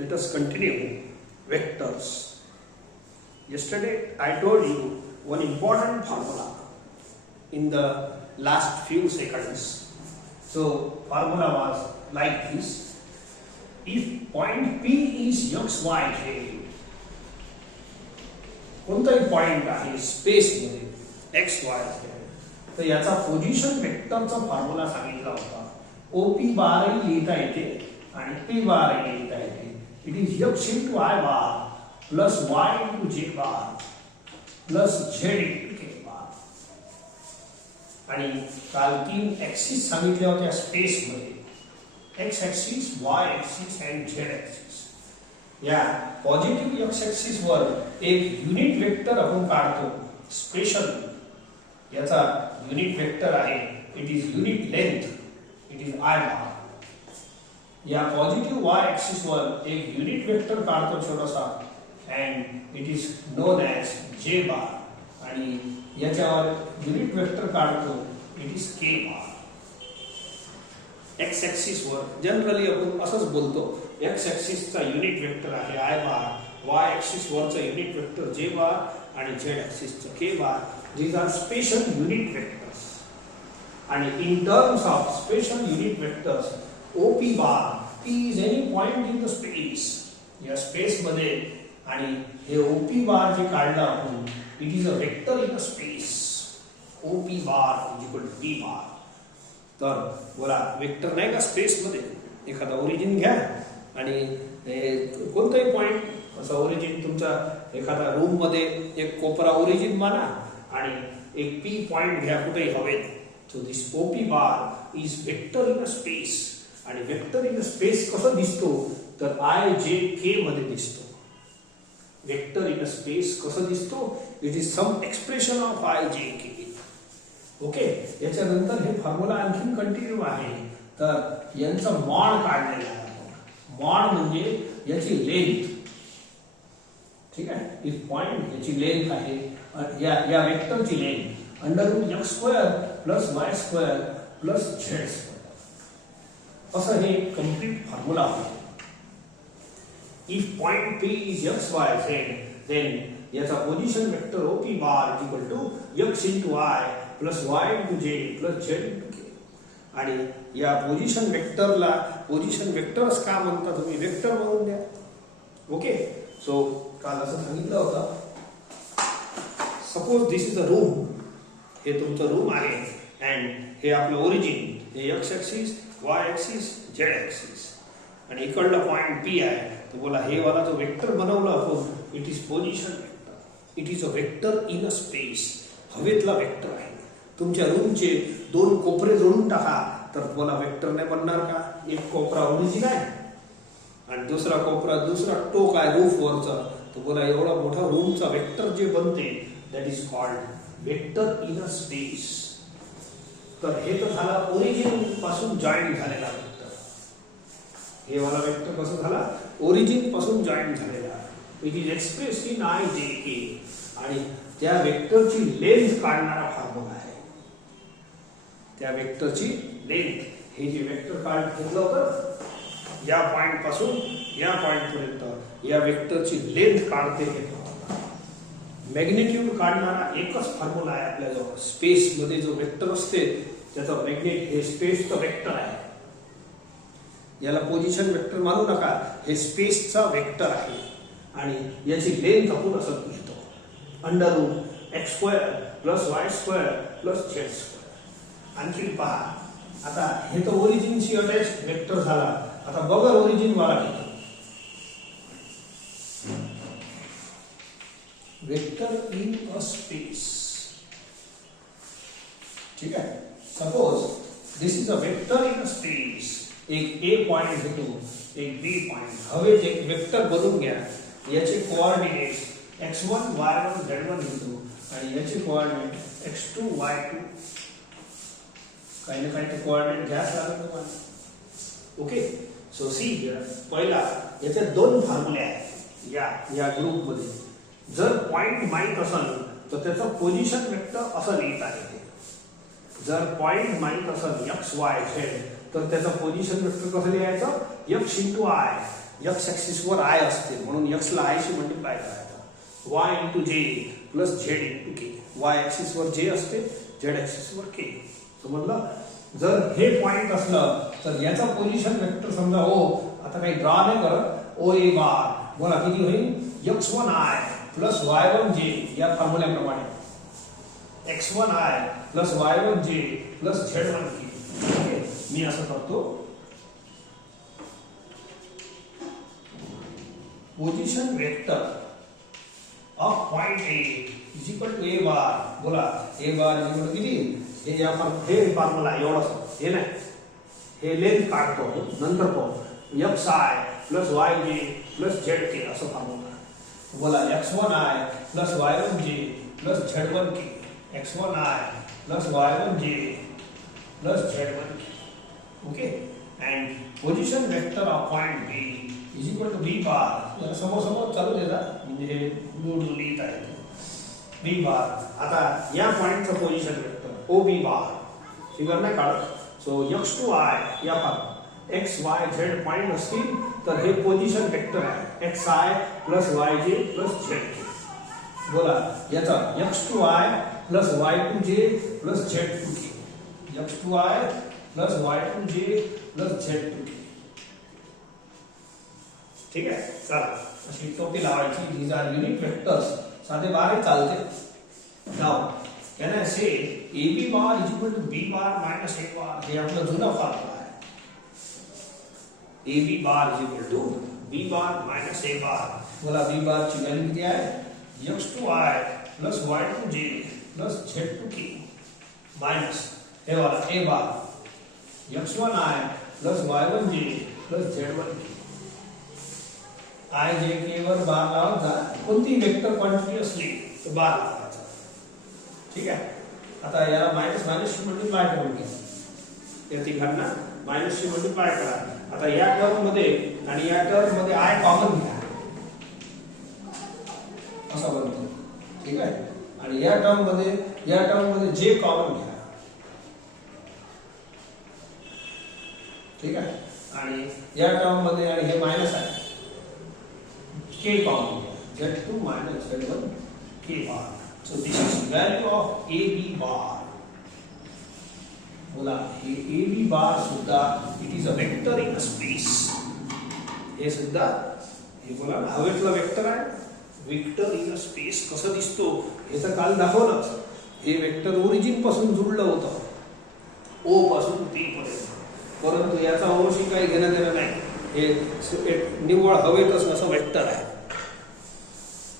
let us continue vectors. Yesterday I told you one important formula in the last few seconds. So formula was like this: if point P is x, y, z, कोणताही point आहे space मध्ये x, y, z, तर याचा position वेक्टरचा formula सांगितला होता. OP बार लिहिता येते आणि P बार लिहिता येते. It is x into I bar plus y into j bar plus z into k bar. आणि काल तीन ऍक्सिस सांगितल्या होत्या स्पेस मध्ये: x ऍक्सिस, y ऍक्सिस आणि z ऍक्सिस. या पॉझिटिव्ह x ऍक्सिस वर एक युनिट वेक्टर आपण काढतो स्पेशल. याचा युनिट वेक्टर आहे, it is unit length, it is I bar. या पॉझिटिव्ह y ऍक्सिस वर एक युनिट वेक्टर काढतो छोटासा and it is known as j bar. आणि याच्यावर युनिट वेक्टर काढतो, it is k bar. x axis वर जनरली आपण असंच बोलतो, x ऍक्सिस चा युनिट वेक्टर आहे I bar, y ऍक्सिस वरचा युनिट वेक्टर j bar आणि z ऍक्सिस चा k bar. These are special unit vectors. And in terms of special unit vectors, OP bar, P is any point in the space. या space मध्ये आणि हे OP bar जे काढलं आपण, it is a vector in a space. OP bar is equal to P bar. तर बोला vector नाही का स्पेस मध्ये? एखादा ओरिजिन घ्या आणि कोणताही पॉइंट असं ओरिजिन तुमचा एखादा रूम मध्ये एक कोपरा ओरिजिन माना आणि एक P पॉइंट घ्या कुठेही हवेत. So this OP bar is vector in a space. आणि वेक्टर इन अ स्पेस कसं दिसतो तर I J K मध्ये दिसतो. वेक्टर इन अ स्पेस कसं दिसतो? It is some expression of I J K. Okay, याच्यानंतर हे फॉर्म्युला आणखीन कंटिन्यू आहे. तर यांचा मॉड काढलेला आहे. मॉड म्हणजे याची लेंथ. ठीक आहे, इफ पॉइंट याची लेंथ आहे, या वेक्टरची length under x square plus y square plus z square. असं हे कंप्लीट फॉर्म्युला आहे. If point P is x, y, z, then याचा position vector OP bar is equal to x into I plus y into j plus z into k. आणि या position वेक्टरला position vectors का म्हणता तुम्ही? Vector म्हणून द्या. ओके, सो काल असं सांगितलं होतं, suppose this is a room. हे तुमचं रूम आहे अँड हे आपलं ओरिजिन, हे x axis, y axis, z axis आणि इकडला पॉइंट P आहे. तर बोला हे वाला जो वेक्टर बनवला आपण, it is position vector. It is a vector in a space. हवेतला वेक्टर आहे. तुमच्या रूमचे दोन कोपरे जोडून टाका तर तुम्हाला वेक्टर नाही बनणार का? एक कोपरा ओरिजिन आहे आणि दुसरा कोपरा, दुसरा टोक आहे रूफ वरचा. तर बोला एवढा मोठा रूमचा वेक्टर जे बनते, that is called vector in a space. तर हे तर झाला ओरिजिन पासून जॉईन झालेला वेक्टर. हे वाला वेक्टर कसं झाला? ओरिजिन पासून जॉईन झालेला. It is express in I J K. आणि त्या वेक्टरची लेंथ काढणारा फॉर्म्युला आहे. त्या वेक्टरची लेंथ, हे जे वेक्टर काढ घेतलं होतं या पॉइंट पासून या पॉइंट पर्यंत, या वेक्टरची लेंथ काढते हे फॉर्म्युला. मॅग्निट्यूड काढणारा एकच फॉर्म्युला आहे आपल्याजवळ. स्पेस मध्ये जो वेक्टर असते त्याचा मॅग्नेट, हे स्पेसचं वेक्टर आहे. याला पोझिशन वेक्टर मानू नका, हे स्पेसचा वेक्टर आहे. आणि याची लेंथ आपण असं घेतो, under root x square plus y square plus z square. आणखी पहा, आता हे तर ओरिजिनशी अटॅच वेक्टर झाला. आता बघा ओरिजिन वाला घेतो, वेक्टर इन अ स्पेस. ठीक आहे, suppose this is a vector in a space. एक A पॉइंट घेतो, एक B पॉइंट. हवे एक वेक्टर बनवून घ्या. याचे कोऑर्डिनेट x1 y1 z1 घेतो आणि याचे कोऑर्डिनेट x2 y2. काही ना काही कोऑर्डिनेट घ्या लागेल तुम्हाला. ओके, सो सी हियर, पहिला याचे दोन फॉर्म्युले आहेत या ग्रुप मध्ये. जर पॉइंट माहित असेल तर त्याचा पोझिशन वेक्टर असं लिहिता येते. जर पॉइंट माहित असेल x y z तर त्याचा पोझिशन वेक्टर कसं लिहायचं? x into I x axis वर आय असते म्हणून एक्स ला आय शी मल्टिप्लाय करायचा Y into j plus Z into के. वाय ऍक्सिस वर जे असते, झेड ऍक्सिस वर के. समजलं? जर हे पॉइंट असलं तर याचा पोझिशन वेक्टर समजा ओ, आता काही ड्रॉ नाही करत, ओ ए बार बोला किती होईल x1i प्लस y1j या फॉर्म्युल्याप्रमाणे x1i plus y1j plus z1k. Okay, मी असं करतो. Position vector of point a is equal to A bar. बोला a bar is equal to किती, हे आपण हे फॉर्म्युला एवढं हे नाही, हे लेंथ काढतो नंतर पाहू. xi plus yj plus zk असं फॉर्म्युला. बोला x1i plus y1j plus z1k. x1i plus y1j plus z1k. Okay, and position vector of point B is equal to B bar. समोर समोर चालू देतात म्हणजे दूर लिहित आहे बी बार. आता या पॉइंटचं position vector o b bar figure नाही काढत. सो x2i या form x y z point असतील तर हे पोझिशन वेक्टर आहे x i plus y j plus z k. बोला याचा x2i plus y2j plus z2k. x2i plus y2j plus z2k. ठीक आहे, चला अशी टोपी लावायची. these are unit vectors. साधे बार चालते. now can I say ab bar is equal to b bar minus a bar. हे आपलं जुना फॉर्म्युला आहे. ab bar is equal to b bar minus a bar. बोला b bar ची value किती आहे x2i plus y2j plus z2k minus हे वाला a bar x1i plus y1j plus z1k. I j के वर बार लावायचा, कोणती वेक्टर क्वांटिटी असली तर बार लावायचा. ठीक आहे, आता याला मायनस मायनस शी मल्टिप्लाय करून घ्या. या तिघांना मायनस शी मल्टिप्लाय करा. आता या टर्म मध्ये आणि या टर्म मध्ये आय कॉमन घ्या, असं बनतो. ठीक आहे, आणि या टर्म मध्ये जे कॉमन घ्या. ठीक आहे, आणि या टर्म मध्ये आणि हे मायनस आहे k कॉमन घ्या. z2 minus z1 k bar. So this is value of ab bar. बोला हे ab bar सुद्धा it is a vector in a space. हे सुद्धा हे बोला हवेतला वेक्टर आहे. वेक्टर इन अ स्पेस कसं दिसतो हे तर काल दाखवलंच. हे वेक्टर ओरिजिन पासून जुळलं होतं ओ पासून p पर्यंत, परंतु याचा ओशी काही घेणं देणं नाही. हे निव्वळ हवेतच असं वेक्टर आहे.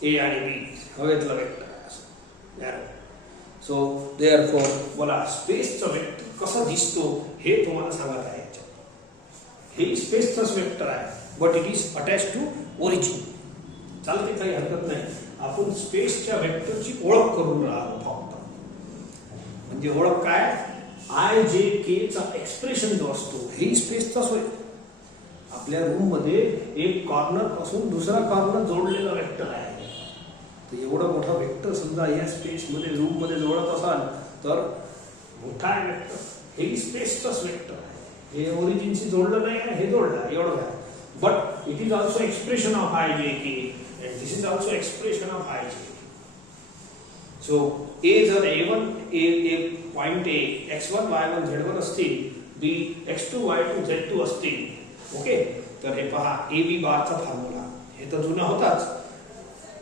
ए आणि बी हवेतला वेक्टर आहे. सो देअरफॉर बोला स्पेसचा वेक्टर कसा दिसतो हे तुम्हाला सांगत आहे. हे स्पेसचाच वेक्टर आहे but it is attach to origin. चालते, काही हरकत नाही. आपण स्पेसच्या वेक्टरची ओळख करून राहिलो फक्त. म्हणजे ओळख काय, आय जे के चा एक्सप्रेशन जो असतो हे स्पेसचाच होय. आपल्या रूम मध्ये एक कॉर्नर पासून दुसरा कॉर्नर जोडलेला वेक्टर आहे. एवढा मोठा वेक्टर समजा या स्पेस मध्ये रूम मध्ये जोडत असाल तर मोठा आहे वेक्टर. हे स्पेसचाच वेक्टर आहे. हे ओरिजिनशी जोडलं नाही आहे, हे जोडलं आहे एवढं आहे. But it is also expression of i j k and this is also expression of i j. So a जर a1 A point A x1 y1 z1 असतील, बी x2 y2 z2 असतील. ओके, तर हे पहा ए बी बारचा formula हे तर जुना होताच.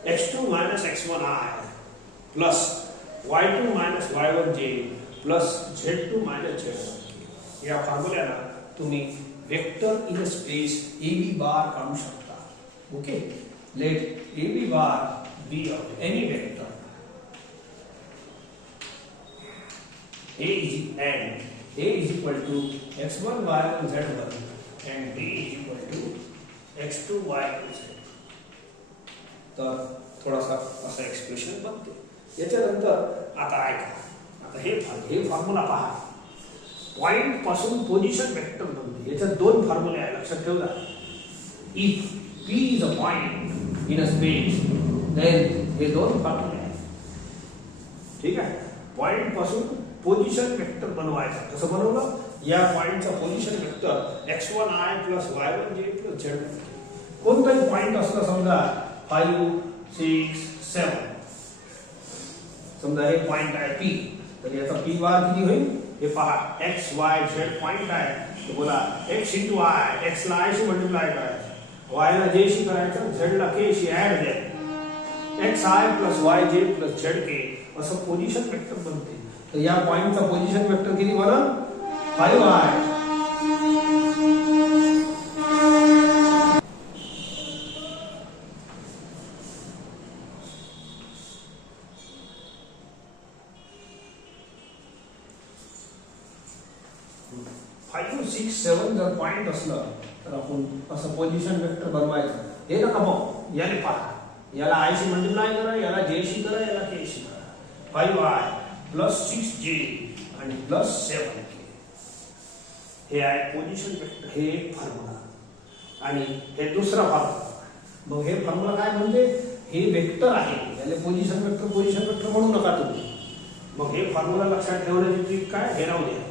x2 minus x1i plus y2 minus y1j plus z2 minus z1k. या फॉर्म्युल्याला तुम्ही vector in space ab bar काढू शकता. ओके, let ab bar B of any vector a is equal to x1 y1 z1 and b is equal to x2 y2 z. तर थोडासा असं expression बनते. याच्यानंतर आता ऐका, आता हे फॉर्म्युला पहा. पॉइंट पासून पोझिशन वेक्टर बनते. याच्यात दोन फॉर्म्युले आहे, लक्षात ठेवा. If p is a point in a space then हे दोन फॉर्म्युले आहेत. ठीक आहे, पॉइंट पासून पोझिशन वेक्टर बनवायचा. कसं बनवलं, या पॉइंटचा position vector x1i plus y1j plus z1k. कोणताही पॉइंट असला समजा 5, 6, 7 समजा हे पॉइंट आहे P, तर याचा P बार किती होईल हे पहा. x y z पॉइंट आहे, तर बोला x * y, x ला i शी मल्टिप्लाय करायचं, y ला j शी करायचं, z ला k शी ऍड द्यायचं, xi + yj + zk असं पोझिशन वेक्टर बनते. तर या पॉइंटचा पोझिशन वेक्टर किती बनल 5i. फाइव्ह 6 7 जर पॉइंट असलं तर आपण असं पोझिशन वेक्टर बनवायचं. हे नका पाहू, याने पहा, याला i शी मल्टिप्लाय करा, याला j शी करा, याला k शी करा. 5i + 6j आणि +7k हे आहे पोझिशन वेक्टर. हे एक फॉर्म्युला आणि हे दुसरा फॉर्म्युला. मग हे फॉर्म्युला काय म्हणते, हे वेक्टर आहे, याला पोझिशन वेक्टर म्हणू नका तुम्ही. मग हे फॉर्म्युला लक्षात ठेवण्याची ट्रिक काय, हे राहू द्या.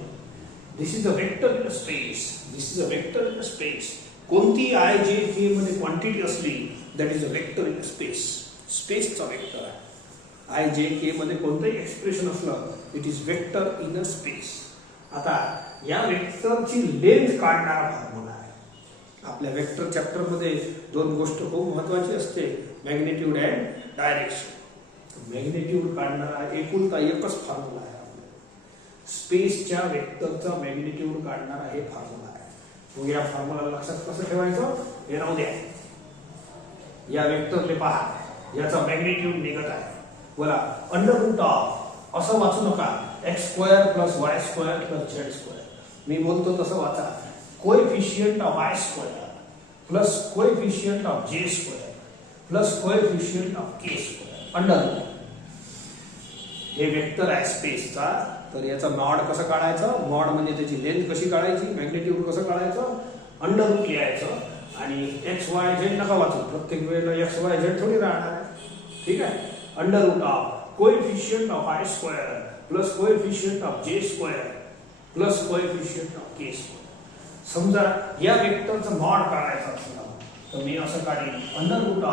This is a vector in a space. This is a vector in a space. कोणती i j k मध्ये क्वांटिटी असली that is a vector in a space. स्पेसचा vector आहे. i j k मध्ये कोणतंही एक्सप्रेशन असलं it is vector in a space. आता या वेक्टरची लेंथ काढणारा फॉर्म्युला आहे. आपल्या वेक्टर चॅप्टर मध्ये दोन गोष्ट खूप महत्त्वाची असते, मॅग्निट्यूड अँड डायरेक्शन. मॅग्निट्यूड काढणारा एकुलता एकच फॉर्म्युला आहे. स्पेसच्या वेक्टरचा मॅग्निट्यूड काढणारा हे फॉर्म्युला आहे. मग या फॉर्म्युला लक्षात कसं ठेवायचं हे राहू द्या. या वेक्टरले पहा, याचा मॅग्निट्यूड निघत आहे, बोला √ असं वाचू नका, x² + y² + z². मी बोलतो तसं वाचा, coefficient of i² + coefficient of j² + coefficient of k². हे वेक्टर आहे स्पेसचा. तर याचा मॉड कसं काढायचं, मॉड म्हणजे त्याची लेंथ कशी काढायची, मॅग्निट्यूड कसं काढायचं, √ लिहायचं आणि x y z नका वाचू, प्रत्येक वेळेला x y z थोडी राहणार आहे. ठीक आहे. √ Coefficient of i² + coefficient of j² + coefficient of k². समजा या वेक्टरचं मॉड काढायचं असलं तर मी असं काढेन √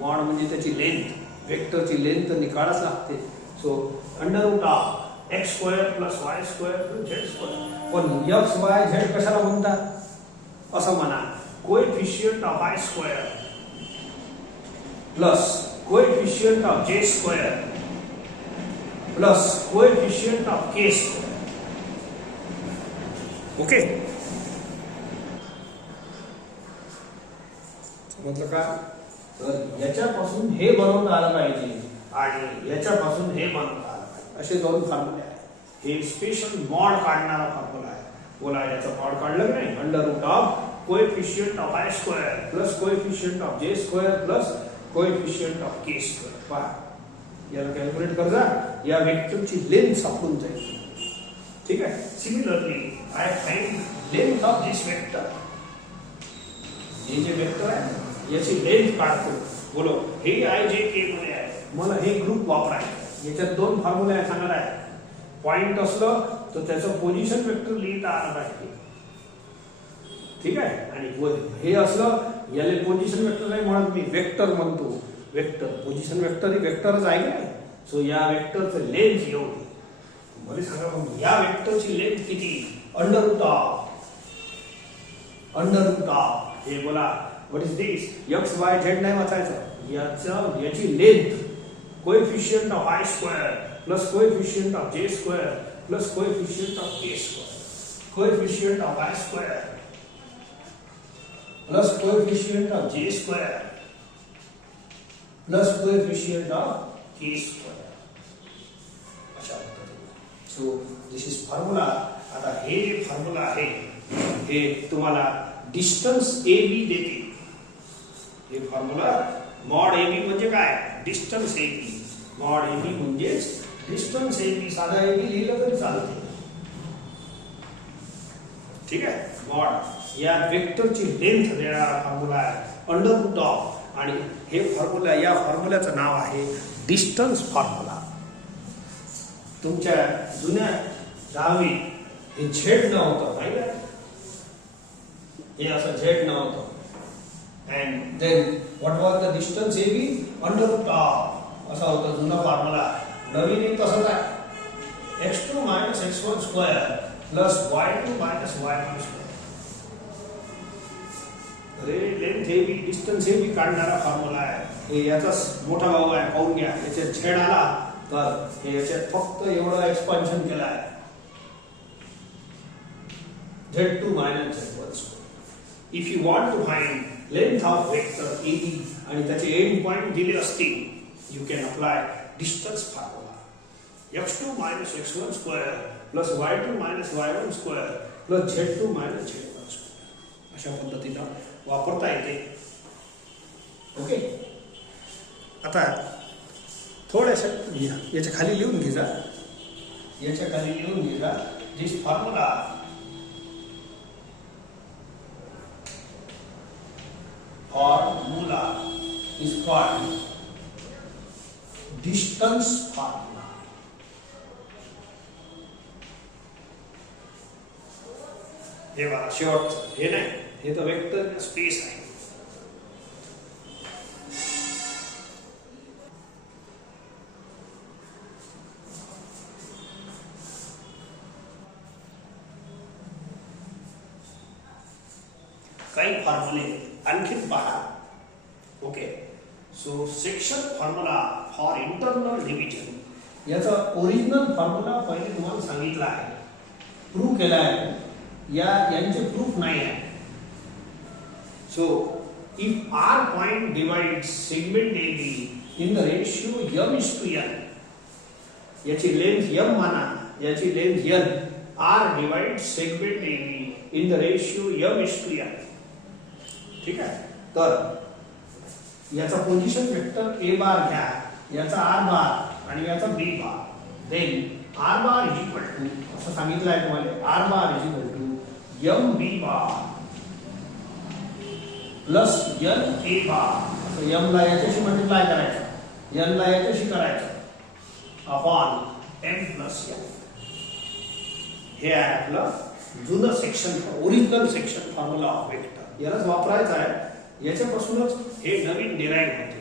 मॉड म्हणजे त्याची लेंथ, वेक्टरची लेंथ निकाळाच लागते. So √ x² + y² + z². पण x y z कशाला म्हणतात, असं म्हणा coefficient of i² + coefficient of j² + coefficient of k². Okay, समजलं का. तर याच्यापासून हे बनवता आलं पाहिजे आणि याच्यापासून हे बनवता आलं पाहिजे, असे दोन फॉर्म्युले आहेत. हे स्पेशल मॉड काढणारा फॉर्म्युला आहे. बोला याचा मॉड काढलं की नाही, √ coefficient of i² + coefficient of j² + coefficient of k². पहा, याला कॅल्क्युलेट कर जा, या वेक्टरची लेंथ सापडून जाईल. ठीक आहे. Similarly I find length of this vector. हे जे वेक्टर आहे याची लेंथ काढतो. बोलो हे i j k मध्ये आहे, मला हे ग्रुप वापरायचं. याच्यात दोन फॉर्म्युले आहे सांगत आहे. पॉइंट असलं तर त्याचं पोझिशन वेक्टर लिहिता आलं पाहिजे. ठीक आहे. आणि हे असलं याला पोझिशन वेक्टर नाही म्हणत मी, वेक्टर म्हणतो. वेक्टर पोझिशन वेक्टर ही वेक्टरच आहे का. सो या वेक्टरचं लेंथ एवढी. मला सांगा मग या वेक्टरची लेंथ किती, √ हे बोला what is this, x y z नाही वाचायचं, याची length coefficient of i² + coefficient of j² + coefficient of k². Coefficient of i² + coefficient of j² + coefficient of k². अशा पद्धतीने. So this is formula. आता हे जे फॉर्म्युला आहे हे तुम्हाला डिस्टन्स AB देते. हे फॉर्म्युला मॉड AB म्हणजे काय, डिस्टन्स AB. मॉड AB म्हणजे डिस्टन्स AB. साधा AB लिहिलं तरी चालते. ठीक आहे. मॉड या वेक्टरची लेंथ देणारा फॉर्म्युला आहे √ आणि हे फॉर्म्युला, या फॉर्म्युल्याचं नाव आहे डिस्टन्स फॉर्म्युला. तुमच्या जुन्या 10वी हे झेड नव्हतं, माहिती आहे, हे असं झेड नव्हतं. and then what was the distance AB under root of असा होता जुना फॉर्म्युला. नवीन तसंच आहे x2 minus x1 square plus y2 minus y1 square. अरे लेंथ AB डिस्टन्स AB काढणारा फॉर्म्युला आहे. हे याचाच मोठा भाऊ आहे, पाहून घ्या. याच्यात z आला तर हे याच्यात फक्त एवढं एक्सपान्शन केलं आहे z2 minus z1 square. If you want to find length of vector AB आणि त्याचे एंड पॉइंट दिले असतील, you can apply distance formula. x2 minus x1 square plus y2 minus y1 square plus z2 minus z1 square. अशा पद्धतीने वापरता येते. Okay, आता थोड्याशा याच्या खाली लिहून घे जा. याच्या खाली लिहून घे जा. दिस formula formula is called distance formula. हे बघा शेवटचं, हे नाही, हे तर वेक्टर स्पेस आहे. काही फॉर्म्युले आणखीन पहा. Okay, so section formula for internal division. याचा ओरिजिनल फॉर्म्युला पहिले तुम्हाला सांगितला आहे, प्रूव्ह केला आहे. यांचे प्रूफ नाही आहे. So if R point divides segment AB in the ratio m:n, याची लेंथ m माना, याची length n, r divides segment AB in the ratio m:n. ठीक आहे. तर याचा पोझिशन वेक्टर a बार घ्या, याचा r बार आणि याचा b bar. Then r bar is equal to असं सांगितलं आहे तुम्हाला, r bar is equal to mb bar plus na bar. असं m ला याच्याशी मल्टिप्लाय करायचं, n ला याच्याशी करायचं अपॉन m प्लस n. हे आहे आपलं जुनं section, original section formula of vector. यालाच वापरायचं आहे. याच्यापासूनच हे नवीन डिराइव्ह होते.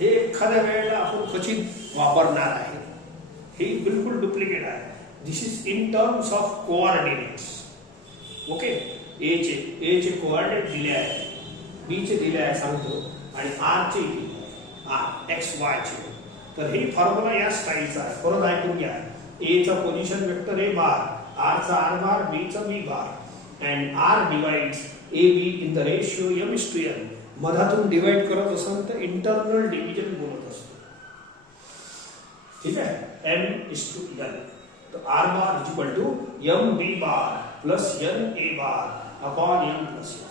हे एखाद्या वेळेला आपण क्वचित वापरणार आहे. हे बिलकुल डुप्लिकेट आहे. This is in terms of coordinates. Okay, a चे कोऑर्डिनेट दिले आहे, बी चे दिले आहे सांगतो, आणि आर चे आर एक्स वाय चे. तर हे फॉर्म्युला या स्टाईलचा आहे. परत ऐकून घ्या. ए चा पोझिशन वेक्टर ए बार, आर चा आर बार, बी चा B bar, and r divides AB in the ratio m:n. मधातून डिवाइड करत असेल तर इंटरनल डिव्हिजन बोलत असतो. ठीक आहे, m:n. तो r bar is equal to mb bar plus na bar upon m plus n.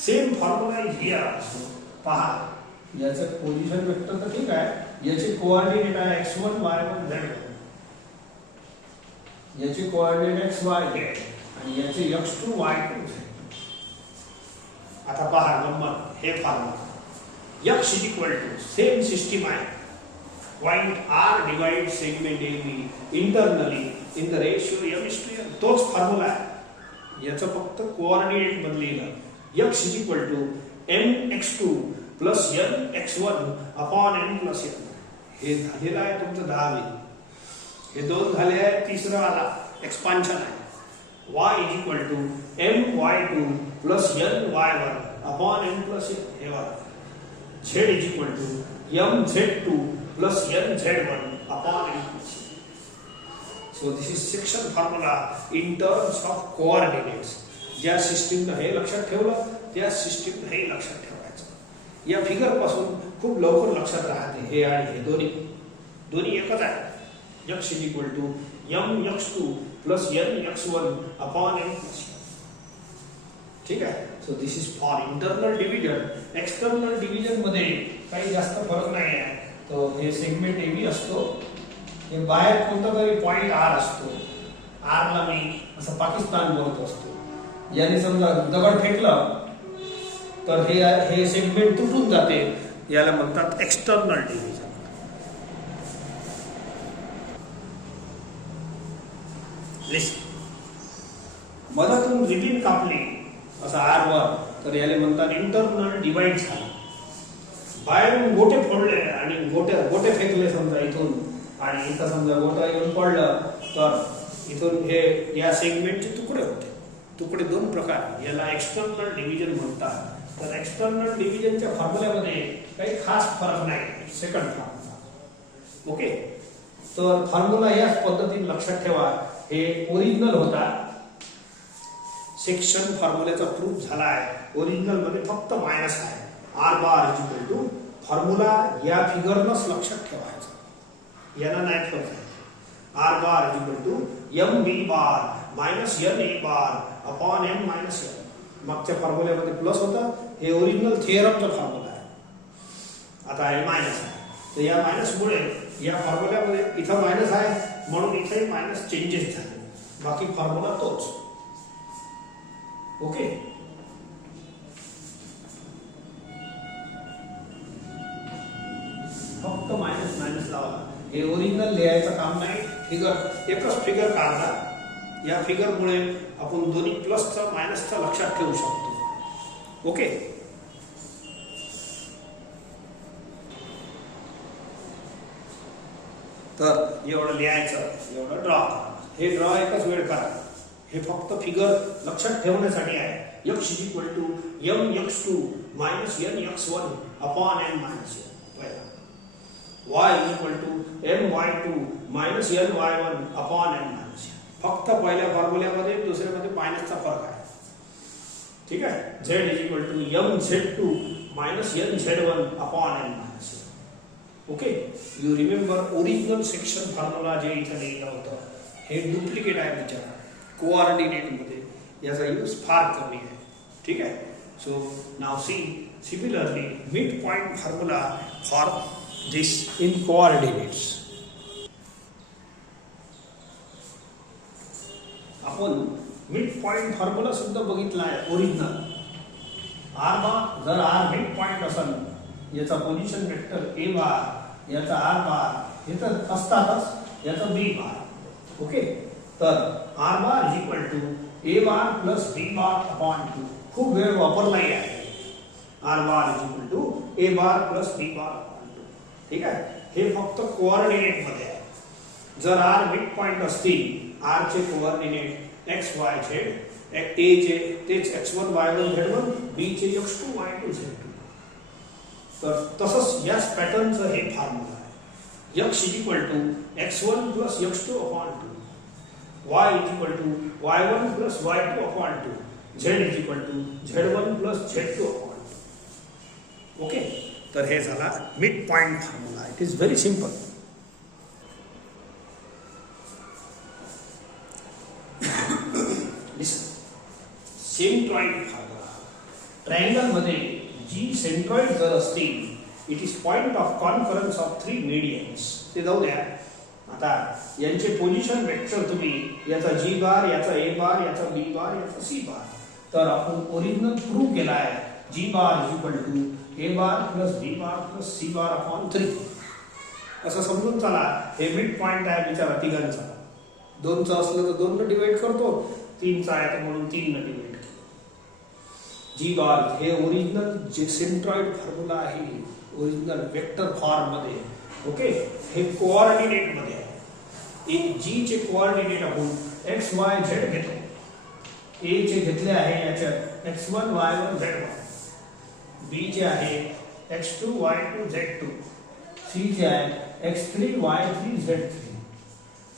Same formula is here also. पहा, याचं पोझिशन वेक्टर तर ठीक आहे, याचे कोऑर्डिनेट आहे x1 y1 z1, याचे कोऑर्डिनेट x y z आणि याचे x2 y2 z. आता पहा गंमत, हे formula x is equal to same system आहे, point r divide segment AB internally in the ratio m:n. तोच फॉर्म्युला आहे, याचं फक्त कोऑर्डिनेट बदलेलं. x is equal to mx2 plus nx1 upon n plus n. हे झालेलं आहे तुमचं 10वी. हे दोन झाले आहे, तिसरं आला एक्सपान्शन आहे. y is equal to my2 plus ny1 upon n plus n. हे वाला z is equal to mz2 plus nz1 upon n plus n. So this is section formula in terms of coordinates. ज्या सिस्टीमला हे लक्षात ठेवलं, त्या सिस्टीमला हे लक्षात ठेवायचं. या फिगर पासून खूप लवकर लक्षात राहते. हे आणि हे दोन्ही एकच आहे. x is equal to mx2 plus nx1 upon n plus n. ठीक आहे. So this is for internal division. External division मध्ये काही जास्त फरक नाही आहे. तो हे सेगमेंट AB असतो, हे बाहेर कोणता तरी पॉइंट R असतो. R ला मी असं पाकिस्तान बोलत असतो. याने समजा दगड फेकलं तर हे सेगमेंट तुटून जाते. याला म्हणतात एक्सटर्नल डिव्हिजन. मधातून रिबीन कापली असं R वर तर याला म्हणतात इंटरनल डिवाइड झाला. बाहेरून गोटे फोडले आणि गोटे फेकले समजा इथून, आणि इथं समजा गोटा येऊन पडलं, तर इथून हे या सेगमेंटचे तुकडे होते. तुकडे दोन प्रकार, याला एक्सटर्नल डिव्हिजन म्हणतात. तर एक्सटर्नल डिव्हिजनच्या फॉर्म्युल्यामध्ये काही खास फरक नाही सेकंड फॉर्म्युला. ओके, तर फॉर्म्युला याच पद्धतीने लक्षात ठेवा. हे ओरिजिनल होता, सेक्शन फॉर्म्युल्याचा प्रूफ झाला आहे. ओरिजिनल मध्ये फक्त मायनस आहे. R bar is equal to formula या फिगरनच लक्षात ठेवायचं, याला नाही ठेवायचं. R bar is equal to m B bar minus n A bar upon n minus n. मागच्या फॉर्म्युल्यामध्ये प्लस होता, हे ओरिजिनल थिअरमचा फॉर्म्युला आहे. आता हे मायनस आहे, तर या मायनसमुळे या फॉर्म्युल्यामध्ये इथं मायनस आहे म्हणून इथे मायनस चेंजेस झाले, बाकी फॉर्म्युला तोच. ओके, फक्त मायनस मायनस लावा. हे ओरिजिनल लिहायचं काम नाही. फिगर एकच फिगर काढला, या फिगरमुळे आपण दोन्ही प्लसचा मायनसचा लक्षात ठेवू शकतो. ओके, तर एवढं लिहायचं, एवढं ड्रॉ करा. हे ड्रॉ एकच वेळ करा. हे फक्त फिगर लक्षात ठेवण्यासाठी आहे. x is equal to m x two minus n x one upon n minus n. y is equal to m y two minus n y one upon n minus n. फक्त पहिल्या फॉर्म्युल्यामध्ये दुसऱ्यामध्ये मायनसचा फरक आहे. ठीक आहे. z is equal to m z two minus n z one upon n minus n. Okay, you remember original section formula जे इथे लिहिलं होतं, हे डुप्लिकेट आहे बिचारा कोऑर्डिनेट मध्ये, याचा यूज फार कमी आहे. ठीक आहे. So now see similarly mid point formula for this in coordinates. आपण मिड पॉइंट फॉर्म्युला सुद्धा बघितला आहे ओरिजिनल. आर बार, जर आर मिड पॉइंट असेल, याचा पोझिशन वेक्टर ए बार, याचा आर बार हे तर असतातच, याचा बी बार. ओके, तर R bar is equal to A bar plus B bar upon 2. खूप वेळ वापरलाही आहे. R bar is equal to A bar plus B bar upon 2. ठीक आहे. हे फक्त कोऑर्डिनेट मध्ये आहे. जर आर मिड पॉइंट असतील, आर चे coordinate x y z, A चे तेच x1 y1 z1, बी चे x2 y2 z2. तर तसंच याच पॅटर्नचं हे फॉर्म्युला आहे. x is equal to x1 plus x2 upon 2, y is equal to y1 plus y2 upon 2, z is equal to z1 plus z2 upon 2. Okay, तर हे झाला mid point formula. It is very simple. Centroid formula. Triangle मध्ये जी centroid जर असतील, it is point of conference of 3 medians. ते जाऊ द्या. आता यांचे पोझिशन वेक्टर तुम्ही, याचा जी बार, याचा ए बार, याचा बी बार, याचा सी बार, तर आपण ओरिजिनल प्रूव्ह केला आहे. G bar is equal to A bar plus B bar plus c bar upon 3. असं समजून चला. हे मिड पॉइंट आहे बिचारा तिघांचा. 2चा असलं तर 2 ने डिवाइड करतो, 3चा आहे तर म्हणून 3 ने डिवाइड करतो. जी बार हे ओरिजिनल जे सेंट्रॉइड फॉर्म्युला आहे, ओरिजिनल वेक्टर फॉर्म मध्ये. ओके, हे कोऑर्डिनेट मध्ये आहे. जी चे कोऑर्डिनेट आपण एक्स वाय झेड घेतो. ए चे घेतले आहे याच्यात x1 y1 z1, बी चे आहे x2 y2 z2, सी चे आहे x3 y3 z3.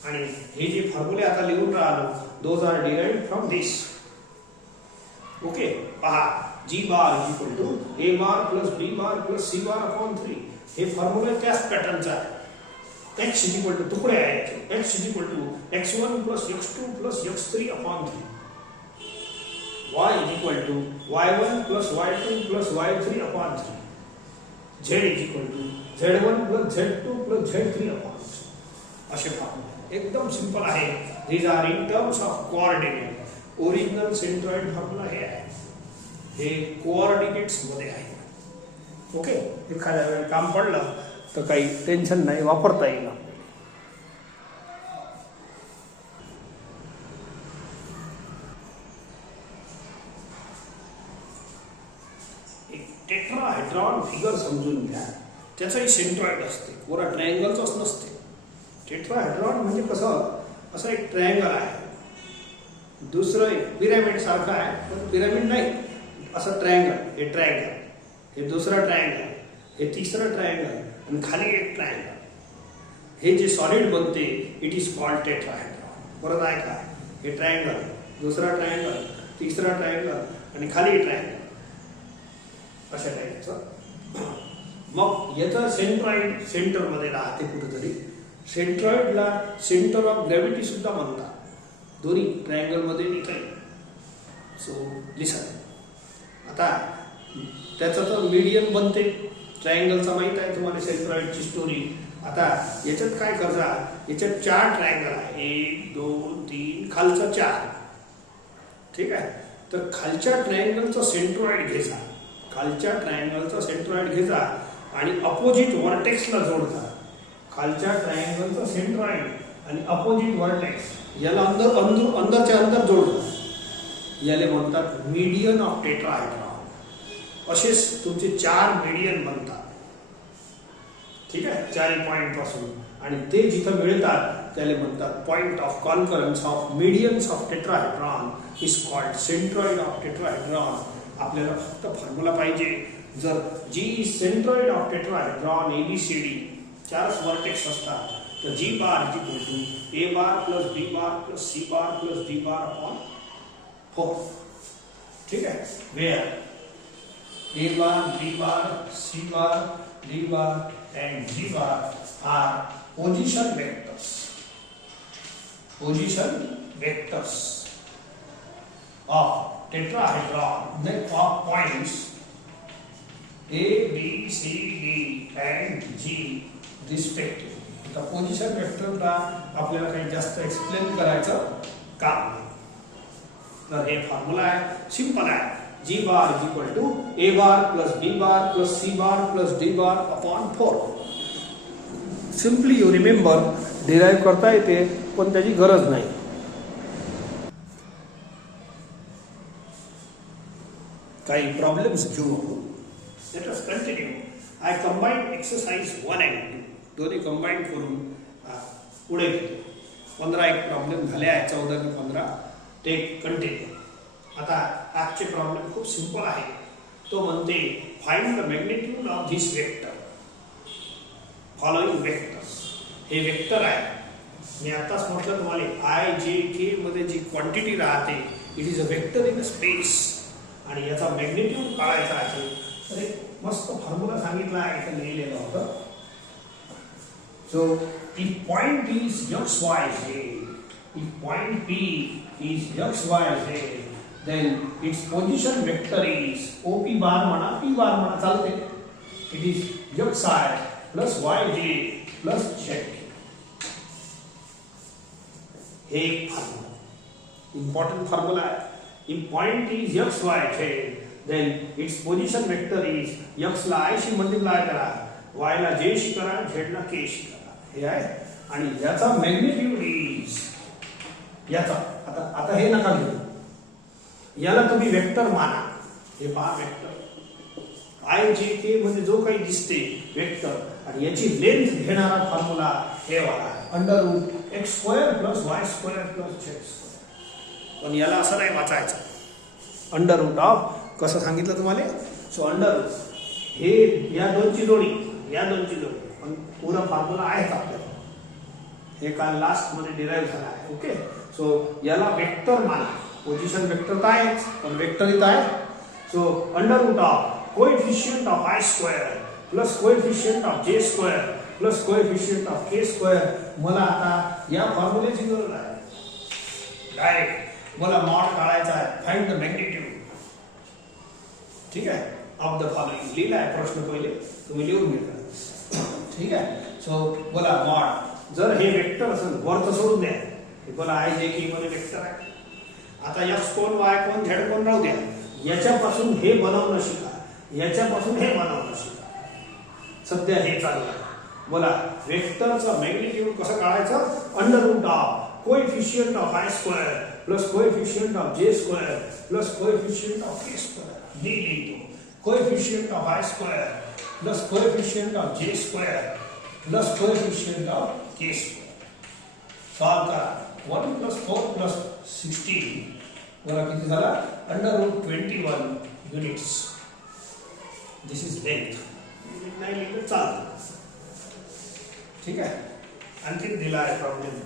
आणि हे जे फॉर्म्युले आता लिहून राहिलो, those are derived from this. Okay, पहा. G bar is equal to A bar plus B bar plus c bar upon 3. हे फॉर्म्युला त्याच पॅटर्नचा आहे. x इज इक्वल टू तुकडे आहेत. x is equal to x1 plus x2 plus x3 upon 3. y is equal to y1 plus y2 plus y3 upon 3. z is equal to z1 plus z2 plus z3 upon 3. असे फॉर्म्युले एकदम simple आहे. These are in terms of coordinate. Original centroid formula हे आहे. हे coordinates मध्ये आहे. Okay, एखाद्या वेळी काम पडलं तर काही टेन्शन नाही, वापरता येईल. टेट्राहेड्रॉन फिगर समजून घ्या. त्याचंही सेंट्रॉइड असते, कोरा ट्रायंगलच नसते. टेट्राहेड्रॉन म्हणजे कसं, असं एक ट्रायंगल आहे, दुसरं एक पिरॅमिड सारखं आहे, पण पिरॅमिड नाही, असं ट्रायंगल. हे ट्रायंगल, हे दुसरं ट्रायंगल, हे तिसरं ट्रायंगल आणि खाली एक ट्रायंगल. हे जे सॉलिड बनते इट इज कॉल्ड टेट्राहेड्रॉन. परत आहे का, हे ट्रायंगल, दुसरा ट्रायंगल, तिसरा ट्रायंगल आणि खाली ट्रायंगल, अशा टाईपचं. मग याचं सेंट्रॉइड सेंटरमध्ये राहते कुठेतरी. सेंट्रॉइडला सेंटर ऑफ ग्रॅव्हिटी सुद्धा म्हणतात, दोन्ही ट्रायंगलमध्ये इथे. सो लिसन, आता त्याचं तर मीडियन बनते ट्रायंगलचा, माहीत आहे तुम्हाला सेंट्रॉइडची स्टोरी. आता याच्यात काय करता, याच्यात 4 ट्रायंगल आहे, 1 2 3, खालचा 4. ठीक आहे, तर खालच्या ट्रायंगलचा सेंट्रॉइड घ्यायचा, खालच्या ट्रायंगलचा सेंट्रॉइड घ्यायचा आणि अपोजिट व्हर्टेक्सला जोडता. खालच्या ट्रायंगलचा सेंट्रॉइड आणि अपोजिट व्हर्टेक्स याला अंदरच्या अंदर जोडता. याला म्हणतात मीडियन ऑफ टेट्राहेड्रॉन. असेच तुमचे 4 मीडियन बनतात. ठीक आहे, 4 पॉइंट पासून, आणि ते जिथं मिळतात त्याला म्हणतात point of conference of medians of tetrahedron is called centroid of tetrahedron. आपल्याला फक्त फॉर्म्युला पाहिजे. जर g centroid of tetrahedron ABCD 4 vertex असतात, तर G bar is equal to A bar plus B bar plus C bar plus D bar upon 4. ठीक आहे, where A bar, B bar, C bar, D bar and G bar are position vectors. Position vectors of tetrahedron. They are points A, B, C, D and G respectively. आता position वेक्टरला आपल्याला काही जास्त explain करायचं काम नाही. तर हे फॉर्म्युला आहे, सिंपल आहे. G bar is equal to A bar plus B bar plus C bar plus D bar upon 4. Simply you remember, derive करता येते पण त्याची गरज नाही. काही प्रॉब्लेम्स घेऊ आपण. Let us continue. I combined exercise 1 and 2. दोन्ही कंबाईन करून पुढे घेतो. 15 एक प्रॉब्लेम झाले आहे, 14 आणि 15. Take continue. आता आजचे प्रॉब्लेम खूप सिंपल आहे. तो म्हणते find the magnitude of this vector following vectors. हे वेक्टर आहे, मी आताच म्हटलं तुम्हाला, I, J, K मध्ये जी क्वांटिटी राहते it is a vector in space, आणि याचा मॅग्निट्यूड काढायचा आहे. तर एक मस्त फॉर्म्युला सांगितला आहे, इथे लिहिलेलं होतं. So if point is XYZ, if point P is XYZ, then its position vector is OP bar म्हणा, P bar म्हणा, चालते. It is XI plus YJ plus ZK. हे एक फॉर्म्युला, इम्पॉर्टंट फॉर्म्युला आहे. If point is XYZ, then its position vector is X ला I शी multiply करा, Y ला J शी करा, Z ला K शी करा. हे आहे, आणि याचा मॅग्निट्यूड इज याचा. आता हे नका घेऊ, याला तुम्ही वेक्टर माना. हे पहा वेक्टर IJK मध्ये जो काही दिसते वेक्टर, आणि याची लेंथ घेणारा फॉर्म्युला हे वाला under root x square plus y square plus z square. पण याला असं नाही वाचायचं, अंडर रूट ऑफ कसं सांगितलं तुम्हाला. सो अंडर रूट हे या दोनची जोडी, या दोनची जोडी, पण पूरा फॉर्म्युला आहेच आपल्याला. हे काल लास्ट मध्ये डिराइव्ह झाला आहे. ओके, सो याला वेक्टर माना. पोझिशन वेक्टर तर आहेच, पण वेक्टर इथं आहे. So under root of coefficient of I square plus coefficient of J square plus coefficient of K square. मला आता या फॉर्म्युलेची गरज आहे. डायरेक्ट मला मॉड काढायचा आहे, फाइंड द मॅग्निट्यूड. ठीक आहे, ऑफ द फॉलोइंग. लिहिला आहे प्रश्न पहिले, तुम्ही लिहून घेता. ठीक आहे, सो बोला मॉड. जर हे वेक्टर असेल, वरचं सोडून द्या, हे बोला IJK मध्ये वेक्टर आहे. आता X कोण Y कोण Z कोण राहू द्या. याच्यापासून हे बनवणं शिका, याच्यापासून हे बनवणं शिका. सध्या हे चालू आहे. बोला वेक्टरचा मॅग्निट्यूड कसं काढायचं. Under root of coefficient of I square plus coefficient of J square plus coefficient of K square. लिहितो coefficient of I square plus coefficient of J square plus coefficient of K square. Solve करा. 1 plus 4 plus 16 बोला किती झाला? √21 units. This is length. नाही लिहिलं चालतं. ठीक आहे. आणखी दिला आहे problem.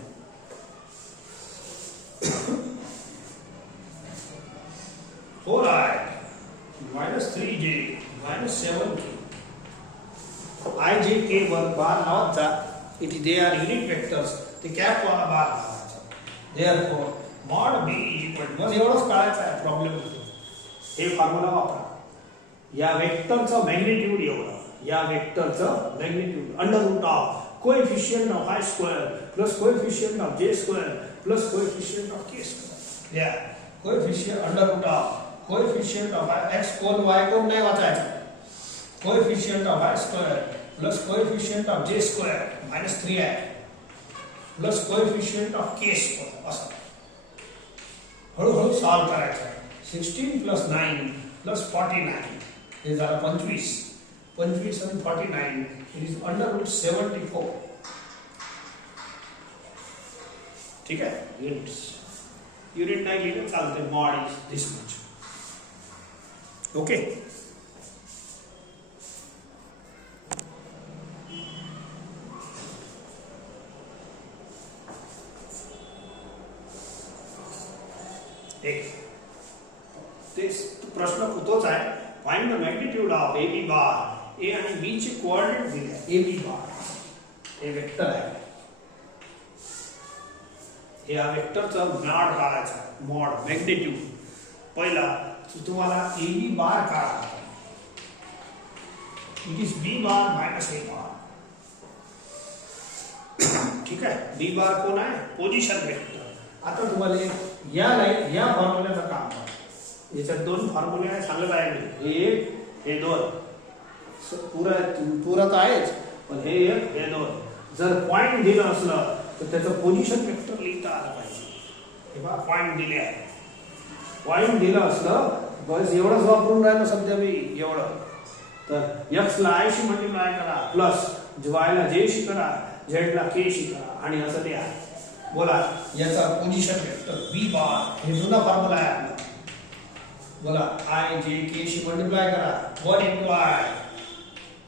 Four I minus 3J minus 7K. I, J, K वर बार लावायचा. they are unit vectors. ते कॅप वाला बार लावायचा. Therefore, mod B equal to बस एवढंच कळायचं आहे प्रॉब्लेम. हे फॉर्म्युला वापरा. या वेक्टरचं मॅग्निट्यूड एवढं. या वेक्टरचं magnitude under root of coefficient of I square plus coefficient of J square plus coefficient of K square. या coefficient under root of coefficient of x कोण y कोण नाही वाचायचं. Coefficient of I square plus coefficient of J square minus 3i plus coefficient of K square. असं हळूहळू solve करायचं. 16 plus 9 plus 49 हे झालं 25. 25 आणि 49 इट इज अंडर रूट 74. ठीक आहे. युनिट नाही लिहिलं चालते. Mod is this much. Okay. प्रश्न तोच आहे. Find the magnitude of a B bar. A आणि बी चे कोऑर्डिनेट दिले. ए बी बार हे वेक्टर आहे. या वेक्टरचं मॉड काढायचं. Mod magnitude. पहिला तुम्हाला ए बी बार काढा. It is b bar minus a bar. ठीक आहे. बी बार कोण आहे? Position vector. आता तुम्हाला या लाईन या फॉर्म्युल्याचं काम करा. याच्यात दोन फॉर्म्युले आहे सांगत आहे मी. हे एक हे दोन. पुरा तर आहेच पण हे एक हे दोन. जर पॉइंट दिलं असलं तर त्याचं पोझिशन वेक्टर लिहिता आलं पाहिजे. हे बघा पॉइंट दिले आहे. पॉइंट दिलं असलं बस एवढंच वापरून राहिलं सध्या मी एवढं. तर x ला I शी मल्टिप्लाय करा प्लस y ला J शी करा z ला K शी करा आणि असं ते आहे. बोला याचा पोझिशन वेक्टर b बार हे जुना फॉर्म्युला आहे आपला. बोला I J K she multiply करा. 1 into I